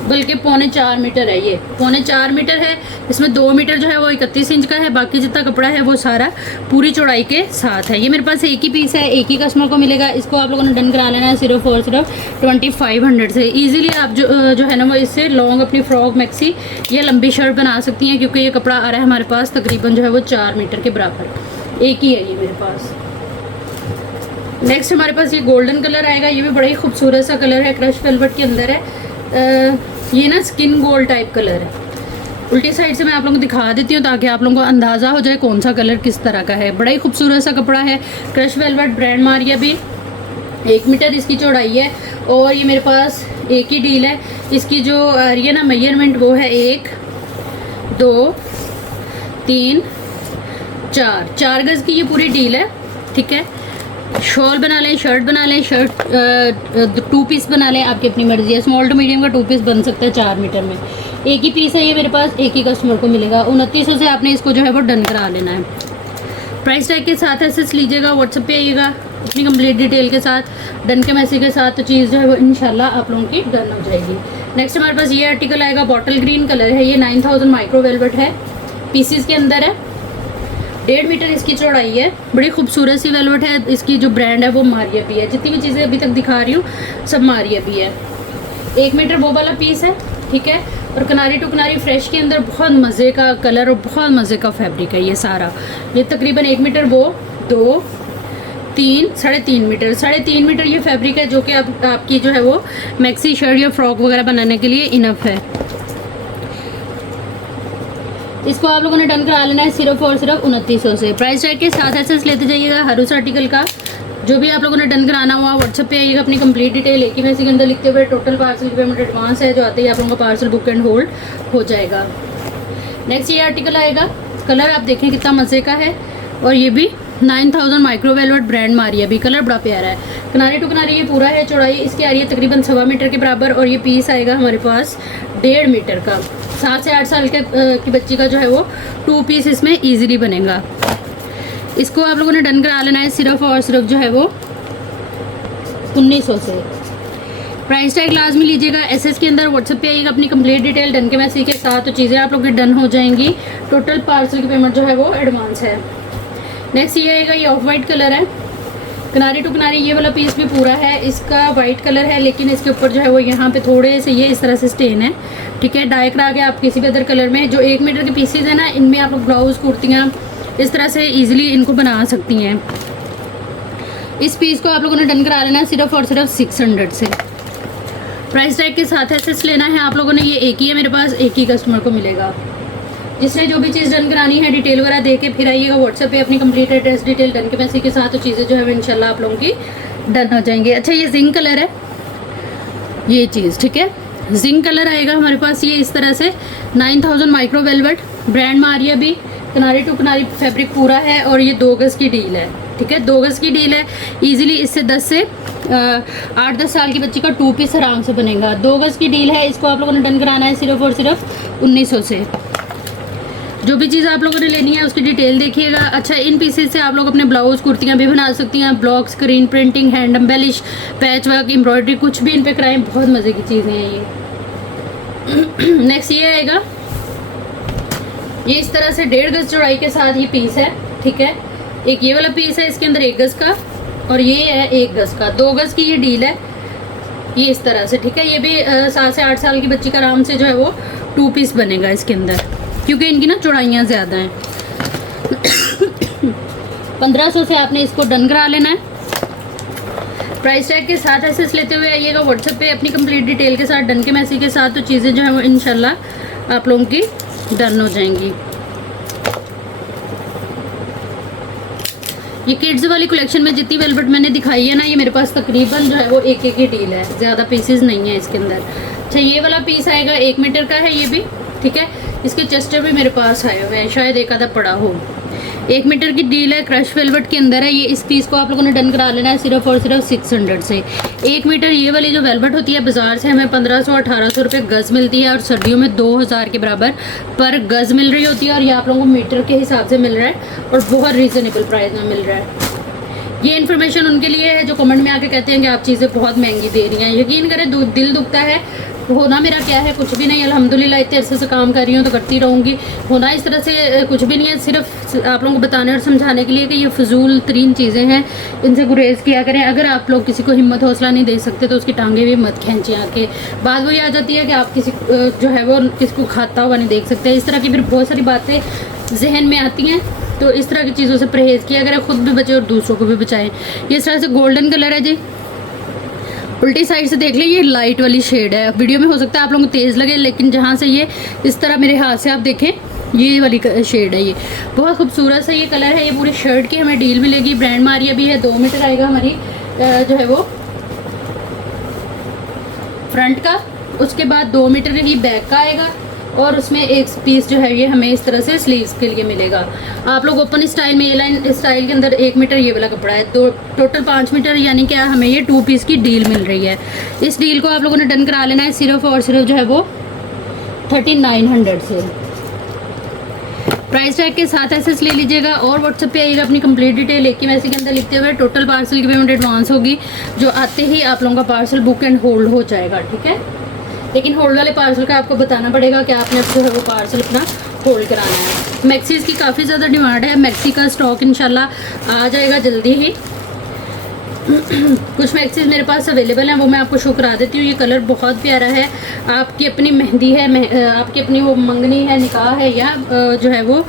बल्कि 3.25 मीटर है, ये 3.25 मीटर है। इसमें 2 मीटर जो है वो 31 इंच का है, बाकी जितना कपड़ा है वो सारा पूरी चौड़ाई के साथ है। ये मेरे पास एक ही पीस है, एक ही कस्टमर को मिलेगा। इसको आप लोगों ने डन करा लेना है सिर्फ और सिर्फ 2500 से। ईजिली आप जो है ना वो इससे लॉन्ग अपनी फ्रॉक मैक्सी या लंबी शर्ट बना सकती हैं, क्योंकि ये कपड़ा आ रहा है हमारे पास तकरीबन जो है वो 4 मीटर के बराबर, एक ही है ये मेरे पास। नेक्स्ट हमारे पास ये गोल्डन कलर आएगा, ये भी बड़ा ही खूबसूरत सा कलर है, क्रश वेलवेट के अंदर है। ये ना स्किन गोल्ड टाइप कलर है। उल्टी साइड से मैं आप लोगों को दिखा देती हूँ ताकि आप लोगों को अंदाज़ा हो जाए कौन सा कलर किस तरह का है। बड़ा ही खूबसूरत सा कपड़ा है, क्रश वेलवेट, ब्रांड मारिया भी। 1 मीटर इसकी चौड़ाई है, और ये मेरे पास एक ही डील है। इसकी जो ये ना मेजरमेंट वो है 1 2 3 4 गज़ की ये पूरी डील है, ठीक है। शॉल बना लें, शर्ट बना लें, शर्ट 2 पीस बना लें, आपकी अपनी मर्जी है। स्मॉल टू मीडियम का 2 पीस बन सकता है 4 मीटर में। एक ही पीस है ये मेरे पास, एक ही कस्टमर को मिलेगा। 2900 से आपने इसको जो है वो डन करा लेना है। प्राइस टैग के साथ एसेस लीजिएगा, व्हाट्सएप पे आइएगा अपनी कंप्लीट डिटेल के साथ, डन के मैसेज के साथ, तो चीज़ जो है वो इंशाल्लाह आप लोगों की डन हो जाएगी। नेक्स्ट हमारे पास ये आर्टिकल आएगा, बॉटल ग्रीन कलर है, ये 9000 माइक्रो वेलवेट है, पीसीस के अंदर है। 1.5 मीटर इसकी चौड़ाई है, बड़ी खूबसूरत सी वेलवेट है। इसकी जो ब्रांड है वो मारिया भी है। जितनी भी चीज़ें अभी तक दिखा रही हूँ सब मारिया भी है। 1 मीटर वो वाला पीस है, ठीक है। और किनारी टू किनारी फ्रेश के अंदर बहुत मज़े का कलर और बहुत मज़े का फैब्रिक है ये सारा। ये तकरीबन 1 मीटर वो 2 3 3.5 मीटर 3.5 मीटर ये फैब्रिक है, जो कि आपकी जो है वो मैक्सी शर्ट या फ्रॉक वगैरह बनाने के लिए इनफ है। इसको आप लोगों ने डन करा लेना है सिर्फ और सिर्फ 2900 से। प्राइस टैग के साथ एसेस लेते जाइएगा हर उस आर्टिकल का, जो भी आप लोगों ने डन कराना हुआ। व्हाट्सएप पे आइएगा, अपनी कंप्लीट डिटेल एक ही मैसेज के अंदर लिखते हुए टोटल पार्सल की पेमेंट एडवांस है, जो आते ही आप लोगों का पार्सल बुक एंड होल्ड हो जाएगा। नेक्स्ट ये आर्टिकल आएगा, कलर आप देखें कितना मज़े का है, और ये भी 9000 माइक्रो वेलवेट, ब्रांड मारिया भी। कलर बड़ा प्यारा है, किनारी टू किनारी ये पूरा है। चौड़ाई इसकी आ रही है तकरीबन 1.25 मीटर के बराबर, और ये पीस आएगा हमारे पास 1.5 मीटर का। 7 से 8 साल की बच्ची का जो है वो 2 पीस इसमें ईजिली बनेगा। इसको आप लोगों ने डन करा लेना है सिर्फ और सिर्फ जो है वो 1900 से। प्राइस टैग लाजमी लीजिएगा, एसएस के अंदर व्हाट्सएप पे आइएगा, अपनी कंप्लीट डिटेल डन के मैसेज के साथ, तो चीज़ें आप लोग की डन हो जाएंगी। टोटल पार्सल की पेमेंट जो है वो एडवांस है। नेक्स्ट ये आएगा, ये ऑफ वाइट कलर है, किनारी टू किनारी ये वाला पीस भी पूरा है, इसका वाइट कलर है लेकिन इसके ऊपर जो है वो यहाँ पे थोड़े से ये इस तरह से स्टेन है, ठीक है। डाई करा के आप किसी भी अदर कलर में, जो 1 मीटर के पीसेज है ना, इनमें आप लोग ब्लाउज कुर्तियाँ इस तरह से ईजिली इनको बना सकती हैं। इस पीस को आप लोगों ने डन करा लेना है सिर्फ और सिर्फ 600 से। प्राइस टैग के साथ एसेस लेना है आप लोगों ने, ये एक ही है मेरे पास, एक ही कस्टमर को मिलेगा। जिसने जो भी चीज़ डन करानी है डिटेल वगैरह दे के फिर आइएगा व्हाट्सएप पे, अपनी कंप्लीट एड्रेस डिटेल डन के पैसे के साथ, तो चीज़ें जो है इंशाल्लाह आप लोगों की डन हो जाएंगी। अच्छा ये जिंक कलर है ये चीज़, ठीक है। जिंक कलर आएगा हमारे पास ये इस तरह से 9000 माइक्रो वेलवेट, ब्रांड मारिया भी, किनारे टू किनारी फैब्रिक पूरा है और ये 2 गज़ की डील है, ठीक है। 2 गज़ की डील है, ईजिली इससे 10 से 8-10 साल की बच्ची का 2 पीस आराम से बनेगा। 2 गज़ की डील है, इसको आप लोगों ने डन कराना है सिर्फ और सिर्फ 1900 से। जो भी चीज़ आप लोगों ने लेनी है उसकी डिटेल देखिएगा। अच्छा इन पीसेस से आप लोग अपने ब्लाउज कुर्तियाँ भी बना सकती हैं, block, screen printing, hand embellish, patch work, embroidery, कुछ भी इन पे कराएं, बहुत मज़े की चीज़ें हैं ये। नेक्स्ट ये आएगा, ये इस तरह से 1.5 गज़ चौड़ाई के साथ ये पीस है, ठीक है। एक ये वाला पीस है, इसके अंदर 1 गज़ का और ये है 1 गज़ का, 2 गज़ की ये डील है, ये इस तरह से, ठीक है। ये भी 7 से 8 साल की बच्ची का आराम से जो है वो 2 पीस बनेगा इसके अंदर, क्योंकि इनकी ना चौड़ाइयाँ ज़्यादा हैं। 1500 से आपने इसको डन करा लेना है। प्राइस टैग के साथ एसेस लेते हुए आइएगा व्हाट्सएप पे अपनी कंप्लीट डिटेल के साथ, डन के मैसेज के साथ, तो चीज़ें जो है वो इंशाल्लाह आप लोगों की डन हो जाएंगी। ये किड्स वाली कलेक्शन में जितनी वेलवेट मैंने दिखाई है ना, ये मेरे पास तकरीबन जो है वो एक ही डील है, ज़्यादा पीसेस नहीं है इसके अंदर। अच्छा ये वाला पीस आएगा 1 मीटर का है ये भी, ठीक है। इसके चेस्टर भी मेरे पास आए हुए हैं, शायद एक आधा पड़ा हो। 1 मीटर की डील है, क्रश वेलवेट के अंदर है ये। इस पीस को आप लोगों ने डन करा लेना है सिर्फ और सिर्फ 600 से। 1 मीटर ये वाली जो वेलवेट होती है बाज़ार से हमें 1500-1800 रुपये गज़ मिलती है और सर्दियों में 2000 के बराबर पर गज़ मिल रही होती है, और ये आप लोगों को मीटर के हिसाब से मिल रहा है और बहुत रीज़नेबल प्राइस में मिल रहा है। ये इन्फॉर्मेशन उनके लिए है जो कमेंट में आके कहते हैं कि आप चीज़ें बहुत महंगी दे रही हैं। यकीन करें दिल दुखता है। होना मेरा क्या है, कुछ भी नहीं, अल्हम्दुलिल्लाह इतने अरसे से काम कर रही हूँ तो करती रहूँगी। होना इस तरह से कुछ भी नहीं है, सिर्फ आप लोगों को बताने और समझाने के लिए कि ये फजूल तरीन चीज़ें हैं, इनसे गुरेज किया करें। अगर आप लोग किसी को हिम्मत हौसला नहीं दे सकते तो उसकी टांगे भी मत खींचें आके। बात वही आ जाती है कि आप किसी जो है वो किसी को खाता हुआ नहीं देख सकते। इस तरह की फिर बहुत सारी बातें जहन में आती हैं, तो इस तरह की चीज़ों से परहेज़ किया अगर खुद भी बचे और दूसरों को भी बचाएं। ये इस तरह से गोल्डन कलर है जी, उल्टी साइड से देख लें, ये लाइट वाली शेड है। वीडियो में हो सकता है आप लोगों को तेज़ लगे, लेकिन जहाँ से ये इस तरह मेरे हाथ से आप देखें, ये वाली शेड है, ये बहुत खूबसूरत सा ये कलर है। ये पूरी शर्ट की हमें डील मिलेगी, ब्रांड मारिया भी है। 2 मीटर आएगा हमारी जो है वो फ्रंट का, उसके बाद 2 मीटर ही बैक का आएगा, और उसमें एक पीस जो है ये हमें इस तरह से स्लीव्स के लिए मिलेगा। आप लोग ओपन स्टाइल में, ये लाइन स्टाइल के अंदर 1 मीटर ये वाला कपड़ा है, तो टोटल 5 मीटर, यानी कि हमें ये 2 पीस की डील मिल रही है। इस डील को आप लोगों ने डन करा लेना है सिर्फ और सिर्फ जो है वो 3900 से। प्राइस टैग के साथ एसेस ले लीजिएगा और व्हाट्सएप पे आइएगा अपनी कंप्लीट डिटेल एक ही मैसेज के अंदर लिखते हुए। टोटल पार्सल की पेमेंट एडवांस होगी, जो आते ही आप लोगों का पार्सल बुक एंड होल्ड हो जाएगा, ठीक है। लेकिन होल्ड वाले पार्सल का आपको बताना पड़ेगा कि आपने जो है वो पार्सल अपना होल्ड कराना है। मैक्सीज़ की काफ़ी ज़्यादा डिमांड है, मैक्सी का स्टॉक इंशाल्लाह आ जाएगा जल्दी ही। कुछ मैक्सीज़ मेरे पास अवेलेबल हैं, वो मैं आपको शो करा देती हूँ। ये कलर बहुत प्यारा है, आपकी अपनी मेहंदी है, आपकी अपनी वो मंगनी है, निकाह है, या जो है वो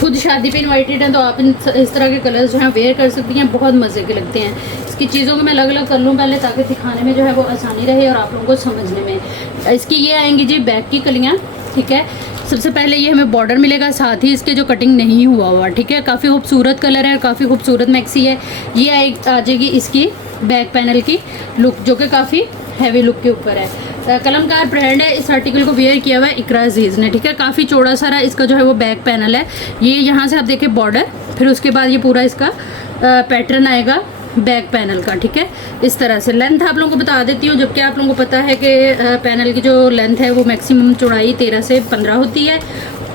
खुद शादी पे इनवाइटेड हैं, तो आप इस तरह के कलर्स जो हैं वेयर कर सकती हैं, बहुत मज़े के लगते हैं। इसकी चीज़ों को मैं अलग अलग कर लूँ पहले, ताकि दिखाने में जो है वो आसानी रहे और आप लोगों को समझने में। इसकी ये आएंगी जी बैक की कलियाँ, ठीक है। सबसे पहले ये हमें बॉर्डर मिलेगा, साथ ही इसके जो कटिंग नहीं हुआ, ठीक है। काफ़ी खूबसूरत कलर है, काफ़ी खूबसूरत मैक्सी है। ये आ जाएगी इसकी बैक पैनल की लुक, जो कि काफ़ी हैवी लुक के ऊपर है। कलमकार ब्रांड है, इस आर्टिकल को वेयर किया हुआ है इकरा अजीज़ ने, ठीक है। काफ़ी चौड़ा सारा इसका जो है वो बैक पैनल है। ये यहाँ से आप देखें बॉर्डर, फिर उसके बाद ये पूरा इसका पैटर्न आएगा बैक पैनल का, ठीक है। इस तरह से लेंथ आप लोगों को बता देती हूँ, जबकि आप लोगों को पता है कि पैनल की जो लेंथ है वो मैक्सिमम चौड़ाई 13 से 15 होती है,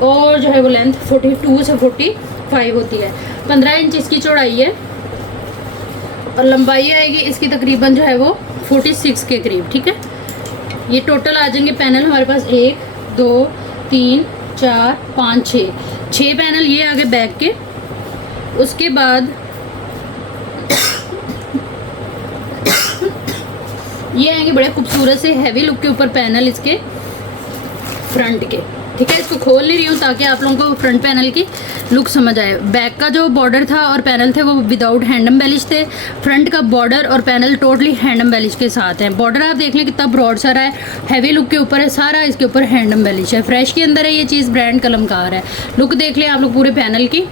और जो है वो लेंथ 42 से 45 होती है। 15 इंच इसकी चौड़ाई है, और लंबाई आएगी इसकी तकरीबन जो है वो 46 के करीब, ठीक है। ये टोटल आ जाएंगे पैनल हमारे पास 1 2 3 4 5 6 पैनल ये आगे बैक के, उसके बाद ये आएंगे बड़े खूबसूरत से हैवी लुक के ऊपर पैनल इसके फ्रंट के, ठीक है। इसको खोल नहीं रही हूँ ताकि आप लोगों को फ्रंट पैनल की लुक समझ आए। बैक का जो बॉर्डर था और पैनल थे वो विदाउट हैंड एम्बेलिश थे। फ्रंट का बॉर्डर और पैनल टोटली हैंड एम्बेलिश के साथ है। बॉर्डर आप देख लें कितना ब्रॉड सारा है, हैवी लुक के ऊपर है, सारा इसके ऊपर हैंड एम्बेलिश है। फ्रेश के अंदर है ये चीज़, ब्रांड कलमकार है। लुक देख लें आप लोग पूरे पैनल की।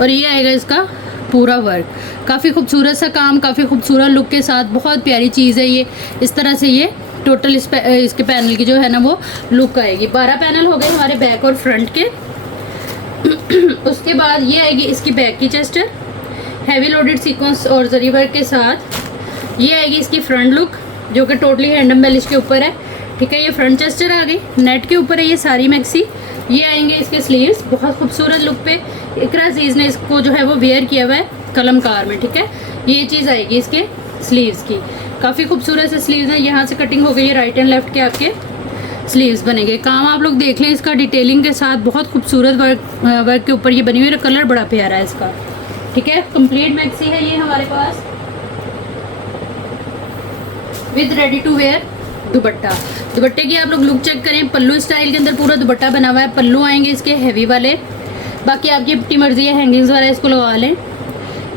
और ये आएगा इसका पूरा वर्क, काफ़ी खूबसूरत सा काम, काफ़ी खूबसूरत लुक के साथ, बहुत प्यारी चीज़ है ये। इस तरह से ये टोटल इसके पैनल की जो है ना वो लुक आएगी। 12 पैनल हो गए हमारे बैक और फ्रंट के। उसके बाद ये आएगी इसकी बैक की चेस्टर, हैवी लोडेड सीक्वेंस और जरी वर्क के साथ। ये आएगी इसकी फ्रंट लुक जो कि टोटली हैंड एम्बेलिश के ऊपर है, ठीक है। ये फ्रंट चेस्टर आ गई, नेट के ऊपर है ये सारी मैक्सी। ये आएंगे इसके स्लीव्स, बहुत खूबसूरत लुक पे इकरा अजीज़ ने इसको जो है वो वेयर किया हुआ है कलमकार में, ठीक है। ये चीज़ आएगी इसके स्लीव्स की, काफ़ी खूबसूरत से स्लीव्स हैं। यहाँ से कटिंग हो गई है, राइट एंड लेफ्ट के आपके स्लीव्स बनेंगे। काम आप लोग देख लें इसका डिटेलिंग के साथ, बहुत खूबसूरत वर्क के ऊपर ये बनी हुई है। कलर बड़ा प्यारा है इसका, ठीक है। कंप्लीट मैक्सी है ये हमारे पास with ready to wear dupatta. दुपट्टे की आप लोग लुक चेक करें, पल्लू स्टाइल के अंदर पूरा दुपट्टा बना हुआ है। पल्लू आएंगे इसके हैवी वाले, बाकी आपकी अपनी मर्जी है, हैंगिंग्स वाला इसको लगा लें।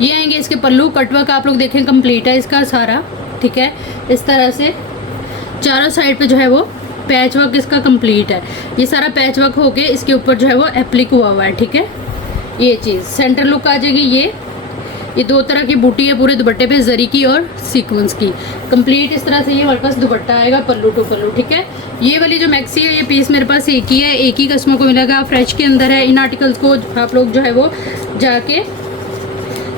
ये आएंगे इसके पल्लू, कटवर्क आप लोग देखें कंप्लीट है इसका सारा, ठीक है। इस तरह से चारों साइड पे जो है वो पैच वर्क इसका कंप्लीट है। ये सारा पैच वर्क होके इसके ऊपर जो है वो एप्लिक हुआ हुआ है, ठीक है। ये चीज़ सेंटर लुक आ जाएगी। ये 2 तरह की बूटी है पूरे दुपट्टे पे, जरी की और सीक्वेंस की। कंप्लीट इस तरह से ये हमारे पास दुपट्टा आएगा, पल्लू टू पल्लू, ठीक है। ये वाली जो मैक्सी है ये पीस मेरे पास एक ही है, एक ही कस्टमर को मिलेगा। फ्रेश के अंदर है। इन आर्टिकल्स को आप लोग जो है वो जाके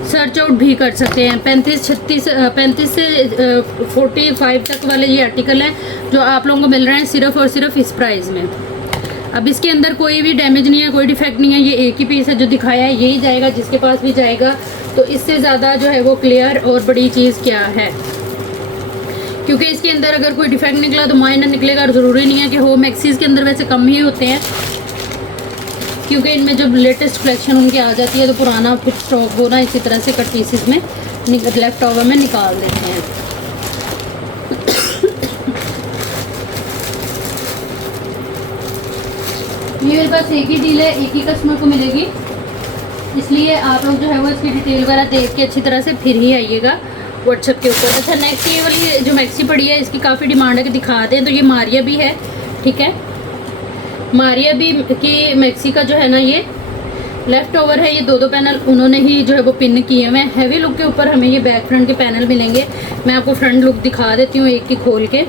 सर्च आउट भी कर सकते हैं। 35 से 45 तक वाले ये आर्टिकल हैं जो आप लोगों को मिल रहे हैं सिर्फ और सिर्फ इस प्राइस में। अब इसके अंदर कोई भी डैमेज नहीं है, कोई डिफेक्ट नहीं है। ये एक ही पीस है जो दिखाया है, यही जाएगा जिसके पास भी जाएगा। तो इससे ज़्यादा जो है वो क्लियर और बड़ी चीज़ क्या है, क्योंकि इसके अंदर अगर कोई डिफेक्ट निकला तो माइनर निकलेगा। और ज़रूरी नहीं है कि हो, मैक्सीज़ के अंदर वैसे कम ही होते हैं, क्योंकि इनमें जब लेटेस्ट कलेक्शन उनकी आ जाती है तो पुराना फिर स्टॉक वो ना इसी तरह से कट पीसेस में लेफ्ट ओवर में निकाल देते हैं। ये मेरे पास एक ही डील है, एक ही कस्टमर को मिलेगी, इसलिए आप लोग जो है वो इसकी डिटेल वगैरह देख के अच्छी तरह से फिर ही आइएगा व्हाट्सएप के ऊपर। अच्छा, नेक्स्ट ये वाली जो मैक्सी पड़ी है इसकी काफ़ी डिमांड है कि दिखा दें, तो ये मारिया भी है, ठीक है। मारिया भी की मैक्सी का जो है ना ये लेफ्ट ओवर है। ये 2 पैनल उन्होंने ही जो है वो पिन किए हुए हैं। हैवी लुक के ऊपर हमें ये बैक फ्रंट के पैनल मिलेंगे। मैं आपको फ्रंट लुक दिखा देती हूँ एक की खोल के।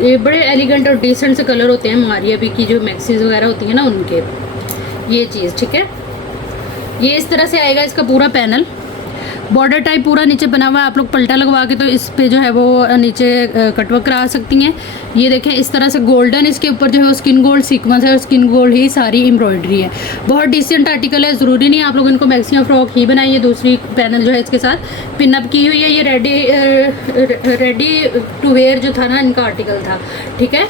ये बड़े एलिगेंट और डिसेंट से कलर होते हैं मारिया भी की जो मैक्सीज वगैरह होती हैं ना उनके। ये चीज़, ठीक है। ये इस तरह से आएगा इसका पूरा पैनल, बॉर्डर टाइप पूरा नीचे बना हुआ है। आप लोग पल्टा लगवा के तो इस पे जो है वो नीचे कटवर्क करा सकती हैं। ये देखें इस तरह से गोल्डन इसके ऊपर जो है स्किन गोल्ड सीक्वेंस है और स्किन गोल्ड ही सारी एम्ब्रॉयडरी है। बहुत डिसेंट आर्टिकल है, ज़रूरी नहीं आप लोग इनको मैक्सिमम फ्रॉक ही बनाइए। दूसरी पैनल जो है इसके साथ पिनअप की हुई है। ये रेडी टू वेयर जो था ना इनका आर्टिकल था, ठीक है।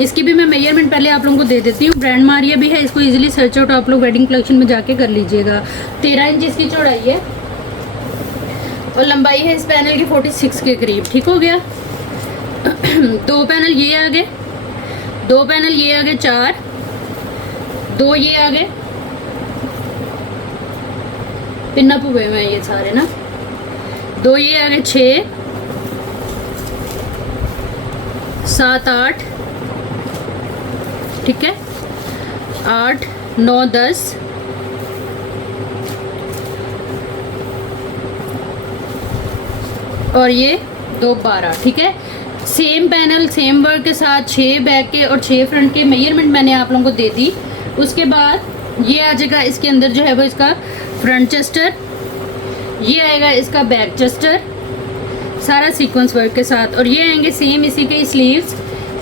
इसकी भी मैं मेजरमेंट पहले आप लोगों को दे देती हूँ। ब्रांड मारिया भी है, इसको इजीली सर्च आउट आप लोग वेडिंग कलेक्शन में जाके कर लीजिएगा। 13 इंच इसकी चौड़ाई है और लंबाई है इस पैनल की 46 के करीब, ठीक हो गया। 2 पैनल ये आ गए, 2 पैनल ये आ गए, 4, 2 ये आ गए, पिनअप हुए हुए हैं ये सारे ना। 2 ये आ गए, 6, 7, 8, ठीक है, 8, 9, 10, और ये 2, 12, ठीक है। सेम पैनल सेम वर्क के साथ 6 बैक के और 6 फ्रंट के मेजरमेंट मैंने आप लोगों को दे दी। उसके बाद ये आ जाएगा इसके अंदर जो है वो इसका फ्रंट चेस्टर, ये आएगा इसका बैक चेस्टर सारा सीक्वेंस वर्क के साथ, और ये आएंगे सेम इसी के स्लीव्स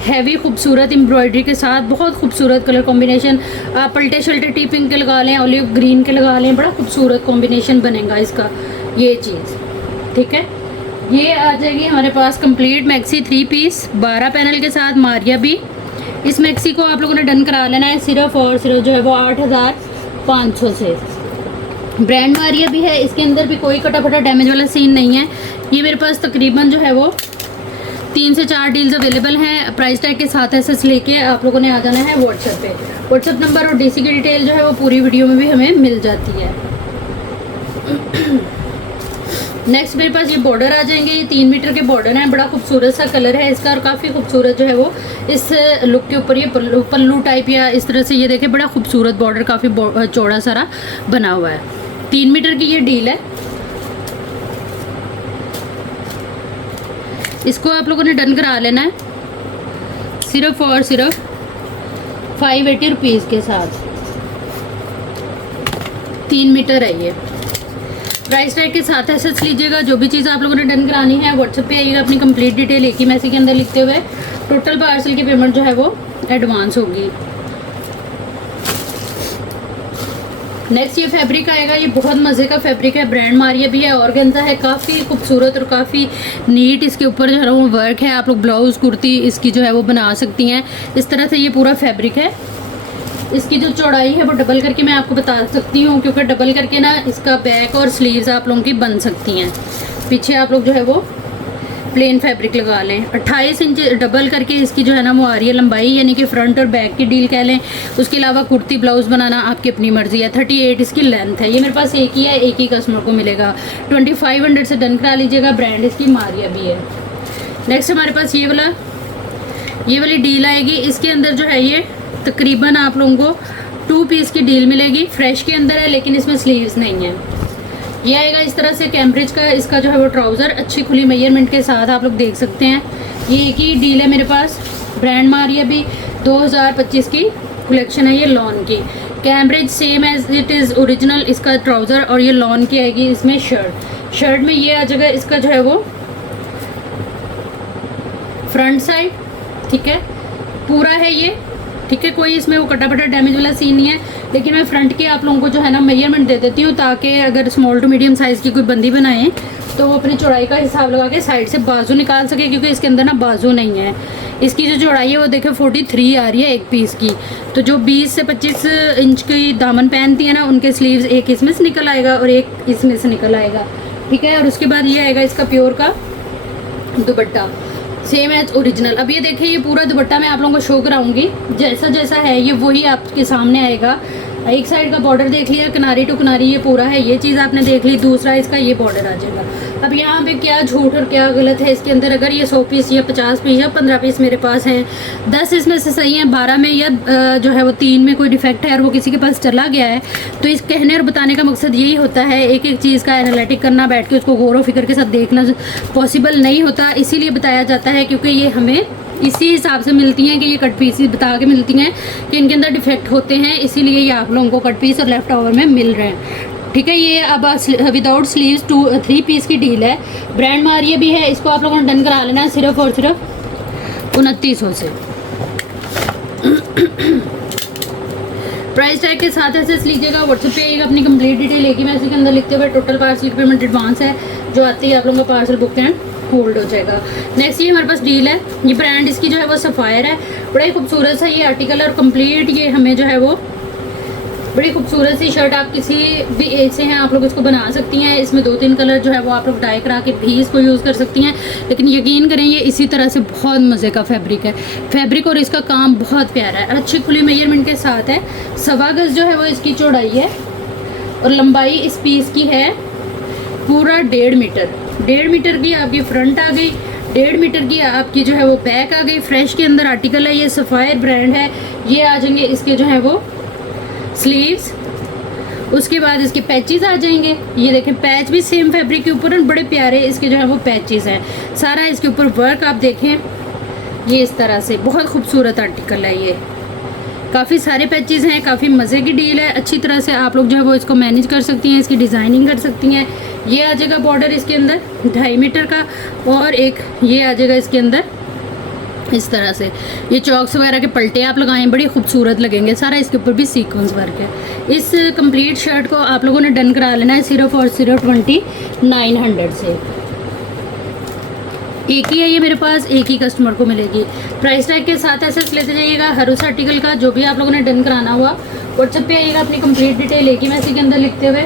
हैवी खूबसूरत एम्ब्रॉयडरी के साथ। बहुत खूबसूरत कलर कॉम्बिनेशन, आप पल्टे शल्टे टी पिंक के लगा लें, ऑलिव ग्रीन के लगा लें, बड़ा खूबसूरत कॉम्बिनेशन बनेगा इसका। ये चीज़, ठीक है। ये आ जाएगी हमारे पास कंप्लीट मैक्सी 3 पीस 12 पैनल के साथ मारिया भी। इस मैक्सी को आप लोगों ने डन करा लेना है सिर्फ और सिर्फ जो है वो 8500 से, ब्रांड मारिया भी है, इसके अंदर भी कोई कटा फटा डैमेज वाला सीन नहीं है। ये मेरे पास तकरीबन जो है वो 3 से 4 डील्स अवेलेबल हैं। प्राइस टैग के साथ एसेस लेके आप लोगों ने आ जाना है व्हाट्सएप पे। व्हाट्सएप नंबर और डीसी की डिटेल जो है वो पूरी वीडियो में भी हमें मिल जाती है। नेक्स्ट मेरे पास ये बॉर्डर आ जाएंगे। ये 3 मीटर के बॉर्डर हैं, बड़ा खूबसूरत सा कलर है इसका और काफ़ी खूबसूरत जो है वो इस लुक के ऊपर ये पल्लू टाइप या इस तरह से ये देखें, बड़ा खूबसूरत बॉर्डर काफ़ी चौड़ा सारा बना हुआ है। 3 मीटर की ये डील है। इसको आप लोगों ने डन करा लेना है सिर्फ और सिर्फ 580 रुपीज़ के साथ। 3 मीटर है ये। प्राइस टैग के साथ एसेस लीजिएगा। जो भी चीज़ आप लोगों ने डन करानी है व्हाट्सएप पे आइएगा, अपनी कंप्लीट डिटेल एक ही मैसेज के अंदर लिखते हुए टोटल पार्सल की पेमेंट जो है वो एडवांस होगी। नेक्स्ट ये फैब्रिक आएगा। ये बहुत मज़े का फैब्रिक है, ब्रांड मारिया भी है, ऑर्गेन्जा है, काफ़ी खूबसूरत और काफ़ी नीट इसके ऊपर जो है वो वर्क है। आप लोग ब्लाउज़ कुर्ती इसकी जो है वो बना सकती हैं। इस तरह से ये पूरा फैब्रिक है। इसकी जो चौड़ाई है वो डबल करके मैं आपको बता सकती हूँ, क्योंकि डबल करके ना इसका बैक और स्लीव्स आप लोगों की बन सकती हैं। पीछे आप लोग जो है वो प्लेन फैब्रिक लगा लें। 28 इंच डबल करके इसकी जो है ना वो आ रही है लंबाई, यानी कि फ्रंट और बैक की डील कह लें। उसके अलावा कुर्ती ब्लाउज़ बनाना आपकी अपनी मर्ज़ी है। 38 इसकी लेंथ है। ये मेरे पास एक ही है, एक ही कस्टमर को मिलेगा। 2500 से डन करा लीजिएगा। ब्रांड इसकी मारिया भी है। नेक्स्ट हमारे पास ये वाली डील आएगी। इसके अंदर जो है ये तकरीबन आप लोगों को 2 पीस की डील मिलेगी। फ्रेश के अंदर है लेकिन इसमें स्लीव्स नहीं है। ये आएगा इस तरह से कैम्ब्रिज का इसका जो है वो ट्राउज़र, अच्छी खुली मेजरमेंट के साथ आप लोग देख सकते हैं। ये एक ही डील है मेरे पास। ब्रांड मारिया भी 2025 की कलेक्शन है ये लॉन की। Cambridge same as it is original इसका ट्राउज़र, और ये लॉन की आएगी इसमें शर्ट में ये आ जाएगा इसका जो है वो फ्रंट साइड, ठीक है, पूरा है ये, ठीक है। कोई इसमें वो कटा फटा डैमेज वाला सीन नहीं है, लेकिन मैं फ्रंट के आप लोगों को जो है ना मेजरमेंट दे देती हूँ, ताकि अगर स्मॉल टू मीडियम साइज़ की कोई बंदी बनाए तो वो अपनी चौड़ाई का हिसाब लगा के साइड से बाजू निकाल सके, क्योंकि इसके अंदर ना बाजू नहीं है। इसकी जो चौड़ाई है वो देखो 43 आ रही है एक पीस की। तो जो 20 से 25 इंच की दामन पहनती है ना, उनके स्लीव्स एक इसमें से निकल आएगा और एक इसमें से निकल आएगा, ठीक है। और उसके बाद ये आएगा इसका प्योर का दुपट्टा, सेम एज ओरिजिनल। अब ये देखिए, ये पूरा दुपट्टा मैं आप लोगों को शो कराऊंगी, जैसा जैसा है ये वही आपके सामने आएगा। एक साइड का बॉर्डर देख लिया, किनारी टू किनारी ये पूरा है, ये चीज़ आपने देख ली। दूसरा इसका ये बॉर्डर आ जाएगा। अब यहाँ पे क्या झूठ और क्या गलत है इसके अंदर, अगर ये 100 पीस या 50 पीस या 15 पीस मेरे पास हैं, 10 इसमें से सही हैं, 12 में या जो है वो 3 में कोई डिफेक्ट है और वो किसी के पास चला गया है, तो इस कहने और बताने का मकसद यही होता है, एक एक चीज़ का एनालिटिक करना, बैठ के उसको गौर व फिक्र के साथ देखना पॉसिबल नहीं होता। इसीलिए बताया जाता है, क्योंकि ये हमें इसी हिसाब से मिलती हैं कि ये कट पीस बता के मिलती हैं कि इनके अंदर डिफेक्ट होते हैं, इसीलिए ये आप लोगों को कट पीस और लेफ्ट ओवर में मिल रहे हैं, ठीक है। ये अब विदाउट स्लीव्स 3 पीस की डील है। ब्रांड मारिया भी है। इसको आप लोगों ने डन करा लेना है सिर्फ और सिर्फ 2900 से। प्राइस टैग के साथ एसेस लीजिएगा। व्हाट्सएप पे आइएगा, अपनी कंप्लीट डिटेल एक ही मैसेज के अंदर लिखते हुए टोटल पार्सल की पेमेंट एडवांस है, जो आते ही आप लोगों का पार्सल बुक एंड होल्ड हो जाएगा। नेक्स्ट ये हमारे पास डील है। ये ब्रांड इसकी जो है वो सफ़ायर है। बड़ा ही खूबसूरत सा ये आर्टिकल और कंप्लीट ये हमें जो है वो बड़ी खूबसूरत सी शर्ट, आप किसी भी एज से हैं आप लोग इसको बना सकती हैं। इसमें 2-3 कलर जो है वो आप लोग डाई करा के भी इसको यूज़ कर सकती हैं, लेकिन यकीन करें ये इसी तरह से बहुत मज़े का फैब्रिक है। फैब्रिक और इसका काम बहुत प्यारा है, अच्छी खुली मेजरमेंट के साथ है। 1.25 गज जो है वो इसकी चौड़ाई है और लंबाई इस पीस की है पूरा 1.5 मीटर। 1.5 मीटर की आपकी फ्रंट आ गई, 1.5 मीटर की आपकी जो है वो बैक आ गई। फ्रेश के अंदर आर्टिकल है, ये सफ़ायर ब्रांड है। ये आ जाएंगे इसके जो है वो स्लीव्स, उसके बाद इसके पैचेस आ जाएंगे। ये देखें, पैच भी सेम फैब्रिक के ऊपर और बड़े प्यारे इसके जो है वो पैचेस हैं। सारा इसके ऊपर वर्क आप देखें, ये इस तरह से बहुत खूबसूरत आर्टिकल है। ये काफ़ी सारे पैचेस हैं, काफ़ी मज़े की डील है। अच्छी तरह से आप लोग जो है वो इसको मैनेज कर सकती हैं, इसकी डिज़ाइनिंग कर सकती हैं। ये आ जाएगा बॉर्डर इसके अंदर 2.5 मीटर का, और एक ये आ जाएगा इसके अंदर इस तरह से। ये चॉक्स वगैरह के पलटे आप लगाएं, बड़ी खूबसूरत लगेंगे। सारा इसके ऊपर भी सीक्वेंस वर्क है। इस कंप्लीट शर्ट को आप लोगों ने डन करा लेना है सिर्फ और सिर्फ 2900 से। एक ही है ये मेरे पास, एक ही कस्टमर को मिलेगी। प्राइस टैग के साथ एसेस लेते जाइएगा हर उस आर्टिकल का, जो भी आप लोगों ने डन कराना हुआ। व्हाट्सएप पे आइएगा, अपनी कंप्लीट डिटेल एक ही मैसेज के अंदर लिखते हुए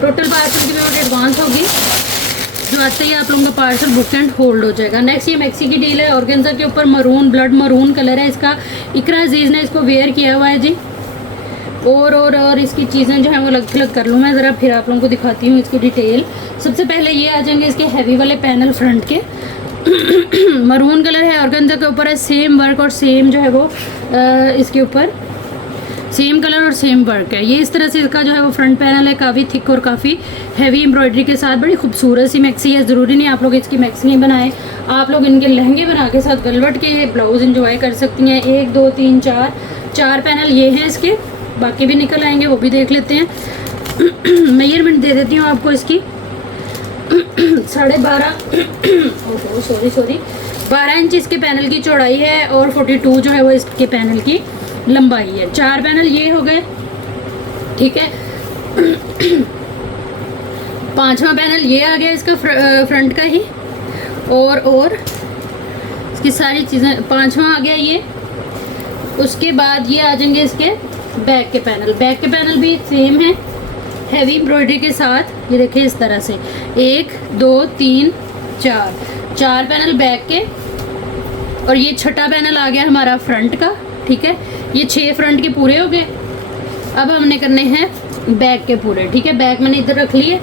टोटल पार्सल की पेमेंट एडवांस होगी, जो आते ही आप लोगों का पार्सल बुक एंड होल्ड हो जाएगा। नेक्स्ट ये मैक्सी की डील है, ऑर्गेन्जा के ऊपर मरून ब्लड मरून कलर है इसका। इकरा अजीज़ ने इसको वेयर किया हुआ है जी। और इसकी चीज़ें जो है वो अलग थलग कर लूँ मैं ज़रा, फिर आप लोगों को दिखाती हूँ इसकी डिटेल। सबसे पहले ये आ जाएंगे इसके हैवी वाले पैनल फ्रंट के। मरून कलर है, ऑर्गेन्जा के ऊपर है, सेम वर्क और सेम जो है वो इसके ऊपर सेम कलर और सेम वर्क है। ये इस तरह से इसका जो है वो फ्रंट पैनल है, काफ़ी थिक और काफ़ी हैवी एम्ब्रॉयडरी के साथ। बड़ी खूबसूरत सी मैक्सी है। ज़रूरी नहीं आप लोग इसकी मैक्सी नहीं बनाएं, आप लोग इनके लहंगे बना के साथ गलवट के ब्लाउज इंजॉय कर सकती हैं। 1 2 3 4 पैनल ये हैं इसके, बाकी भी निकल आएंगे, वो भी देख लेते हैं। मेजरमेंट दे देती हूँ आपको इसकी। 12.5 12 इंच इसके पैनल की चौड़ाई है और 42 जो है वो इसके पैनल की लंबाई है। 4 पैनल ये हो गए, ठीक है। 5वां पैनल ये आ गया इसका फ्रंट का ही, और इसकी सारी चीज़ें। 5वां आ गया ये। उसके बाद ये आ जाएंगे इसके बैक के पैनल। बैक के पैनल भी सेम है, हैवी एम्ब्रॉयडरी के साथ। ये देखिए इस तरह से 1 2 3 4 पैनल बैक के, और ये 6ठा पैनल आ गया हमारा फ्रंट का, ठीक है। ये 6 फ्रंट के पूरे हो गए। अब हमने करने हैं बैक के पूरे, ठीक है। बैक मैंने इधर रख लिए,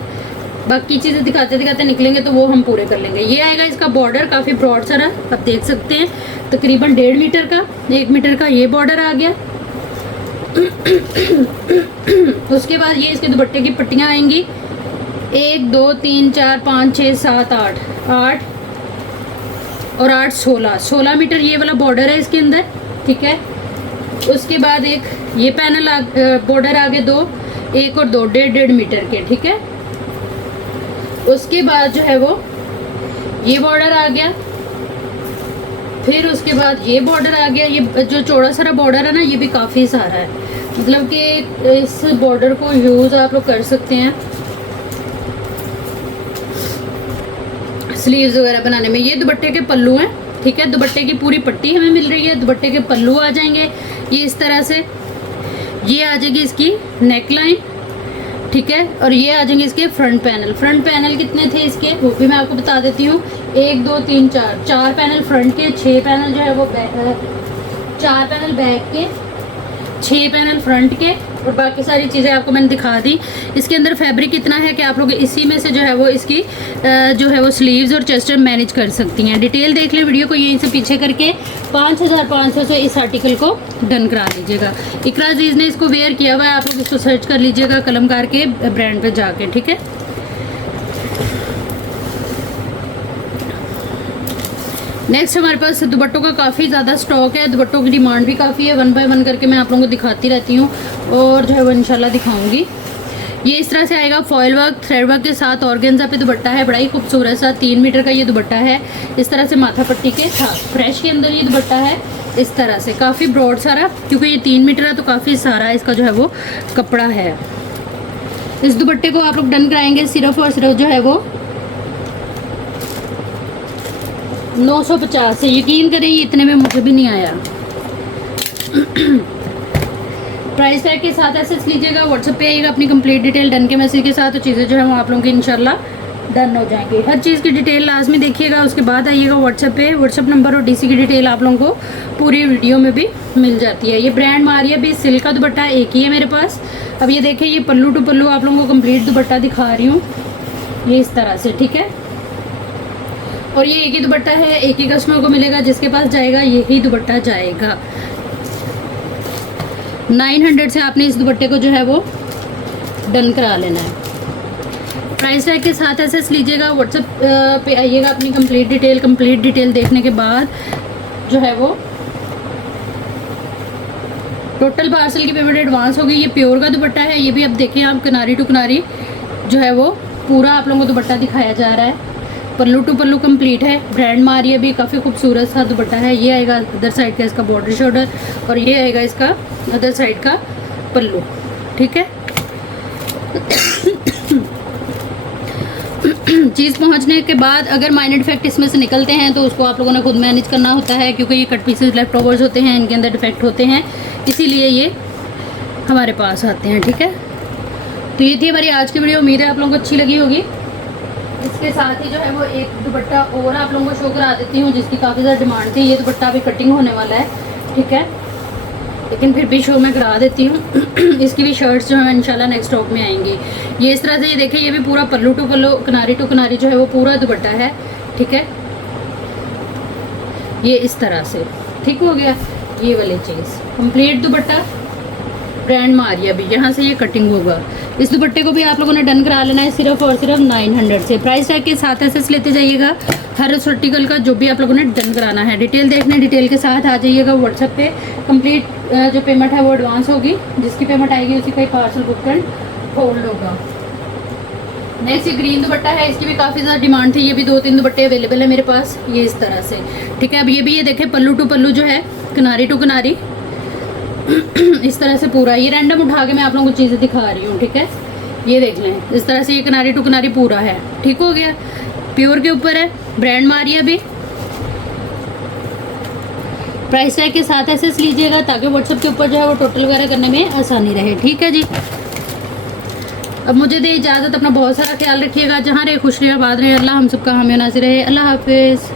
बाकी चीज़ें दिखाते दिखाते निकलेंगे तो वो हम पूरे कर लेंगे। ये आएगा इसका बॉर्डर, काफ़ी ब्रॉड सारा आप देख सकते हैं, तकरीबन 1.5 मीटर का, 1 मीटर का ये बॉर्डर आ गया। उसके बाद ये इसके दुपट्टे की पट्टियाँ आएंगी 1 2 3 4 5 6 7 8 और 8 16 मीटर ये वाला बॉर्डर है इसके अंदर, ठीक है। उसके बाद एक ये पैनल बॉर्डर आ गए 2, 1 और 2 1.5 मीटर के, ठीक है। उसके बाद जो है वो ये बॉर्डर आ गया, फिर उसके बाद ये बॉर्डर आ गया। ये जो चौड़ा सारा बॉर्डर है ना, ये भी काफ़ी सारा है, मतलब कि इस बॉर्डर को यूज़ आप लोग कर सकते हैं स्लीव्स वगैरह बनाने में। ये दुपट्टे के पल्लू हैं, ठीक है। दुपट्टे की पूरी पट्टी हमें मिल रही है, दुपट्टे के पल्लू आ जाएंगे ये इस तरह से। ये आ जाएगी इसकी नेक लाइन, ठीक है। और ये आ जाएंगे इसके फ्रंट पैनल। फ्रंट पैनल कितने थे इसके वो भी मैं आपको बता देती हूँ। 1 2 3 4 पैनल फ्रंट के, 6 पैनल जो है वो 4 पैनल बैक के, 6 पैनल फ्रंट के, और बाकी सारी चीज़ें आपको मैंने दिखा दी। इसके अंदर फैब्रिक इतना है कि आप लोग इसी में से जो है वो इसकी जो है वो स्लीव्स और चेस्टर मैनेज कर सकती हैं। डिटेल देख लें वीडियो को यहीं से पीछे करके। 5500 से इस आर्टिकल को डन करा लीजिएगा। इकरा अजीज़ ने इसको वेयर किया हुआ है, आप लोग इसको सर्च कर लीजिएगा कलमकार के ब्रांड पर जाके, ठीक है। नेक्स्ट हमारे पास दुपट्टों का काफ़ी ज़्यादा स्टॉक है, दुपट्टों की डिमांड भी काफ़ी है। 1 बाय 1 करके मैं आप लोगों को दिखाती रहती हूँ और जो है वो इंशाल्लाह दिखाऊंगी। ये इस तरह से आएगा, फॉयल वर्क थ्रेड वर्क के साथ ऑर्गेन्जा पे दुपट्टा है, बड़ा ही खूबसूरत सा 3 मीटर का ये दुपट्टा है, इस तरह से माथा पट्टी के साथ। फ्रेश के अंदर ये दुपट्टा है इस तरह से, काफ़ी ब्रॉड सारा, क्योंकि ये 3 मीटर है तो काफ़ी सारा इसका जो है वो कपड़ा है। इस दुपट्टे को आप लोग डन कराएंगे सिर्फ और सिर्फ जो है वो 950 से। यकीन करें ये इतने में मुझे भी नहीं आया। प्राइस टैग के साथ एसेस लीजिएगा, व्हाट्सएप पे आइएगा अपनी कंप्लीट डिटेल डन के मैसेज के साथ, तो चीज़ें जो है वो आप लोगों की इंशाल्लाह डन हो जाएंगी। हर चीज़ की डिटेल लाजमी देखिएगा, उसके बाद आइएगा व्हाट्सएप पे। व्हाट्सएप नंबर और डीसी की डिटेल आप लोगों को पूरी वीडियो में भी मिल जाती है। ये ब्रांड मारिया भी सिल्क का दुपट्टा एक ही है मेरे पास। अब ये देखिए, ये पल्लू टू पल्लू आप लोगों को कंप्लीट दुपट्टा दिखा रही हूँ, ये इस तरह से, ठीक है। और ये एक ही दुपट्टा है, एक ही कस्टमर को मिलेगा, जिसके पास जाएगा यही दुपट्टा जाएगा। 900 से आपने इस दुपट्टे को जो है वो डन करा लेना है। प्राइस टैग के साथ एसेस लीजिएगा, व्हाट्सएप पे आइएगा अपनी कंप्लीट डिटेल देखने के बाद जो है वो टोटल पार्सल की पेमेंट एडवांस होगी। ये प्योर का दुपट्टा है, ये भी अब देखिए आप किनारी टू किनारी जो है वो पूरा आप लोगों को दुपट्टा दिखाया जा रहा है। पल्लू टू पल्लू कंप्लीट है, ब्रांड मारिया भी काफ़ी खूबसूरत सा दुपट्टा है। ये आएगा अदर साइड का इसका बॉर्डर शोल्डर, और ये आएगा इसका अदर साइड का पल्लू, ठीक है। चीज़ पहुंचने के बाद अगर माइनर डिफेक्ट इसमें से निकलते हैं तो उसको आप लोगों ने खुद मैनेज करना होता है, क्योंकि ये कट पीसेस लेफ्ट ओवर्स होते हैं, इनके अंदर डिफेक्ट होते हैं, इसीलिए ये हमारे पास आते हैं, ठीक है। तो ये थी हमारी आज की वीडियो, उम्मीद है आप लोगों को अच्छी लगी होगी। इसके साथ ही जो है वो एक दुपट्टा और आप लोगों को शो करा देती हूँ जिसकी काफ़ी ज़्यादा डिमांड थी। ये दुपट्टा अभी कटिंग होने वाला है, ठीक है, लेकिन फिर भी शो मैं करा देती हूँ। इसकी भी शर्ट्स जो है इंशाल्लाह नेक्स्ट स्टॉक में आएंगी। ये इस तरह से, ये देखिए, ये भी पूरा पल्लू टू पल्लू, किनारी टू किनारी जो है वो पूरा दुपट्टा है, ठीक है। ये इस तरह से ठीक हो गया, ये वाली चीज़ कंप्लीट दुपट्टा ब्रांड मारिया भी, यहाँ से ये कटिंग होगा। इस दुपट्टे को भी आप लोगों ने डन करा लेना है सिर्फ और सिर्फ 900 से। प्राइस टैग के साथ ऐसे लेते जाइएगा हर उस आर्टिकल का जो भी आप लोगों ने डन कराना है। डिटेल देखने, डिटेल के साथ आ जाइएगा व्हाट्सएप पे। कंप्लीट जो पेमेंट है वो एडवांस होगी, जिसकी पेमेंट आएगी उसी का ही पार्सल बुक एंड होल्ड होगा। नेक्स्ट ये ग्रीन दुपट्टा है, इसकी भी काफ़ी ज़्यादा डिमांड थी। ये भी 2-3 दुपट्टे अवेलेबल है मेरे पास, ये इस तरह से, ठीक है। अब ये भी, ये देखें, पल्लू टू पल्लू जो है, किनारी टू किनारी इस तरह से पूरा। ये रैंडम उठा के मैं आप लोगों को चीज़ें दिखा रही हूँ, ठीक है। ये देख लें, इस तरह से ये किनारी टू किनारी पूरा है, ठीक हो गया। प्योर के ऊपर है, ब्रांड मारिया भी। प्राइस टैग के साथ ऐसे लीजिएगा ताकि व्हाट्सएप के ऊपर जो है वो टोटल वगैरह करने में आसानी रहे, ठीक है जी। अब मुझे दे इजाज़त, अपना बहुत सारा ख्याल रखिएगा। जहाँ रहे खुश रहे, आबाद रहे, अल्लाह हम सबका हामी नासिर रहे। अल्लाह हाफिज़।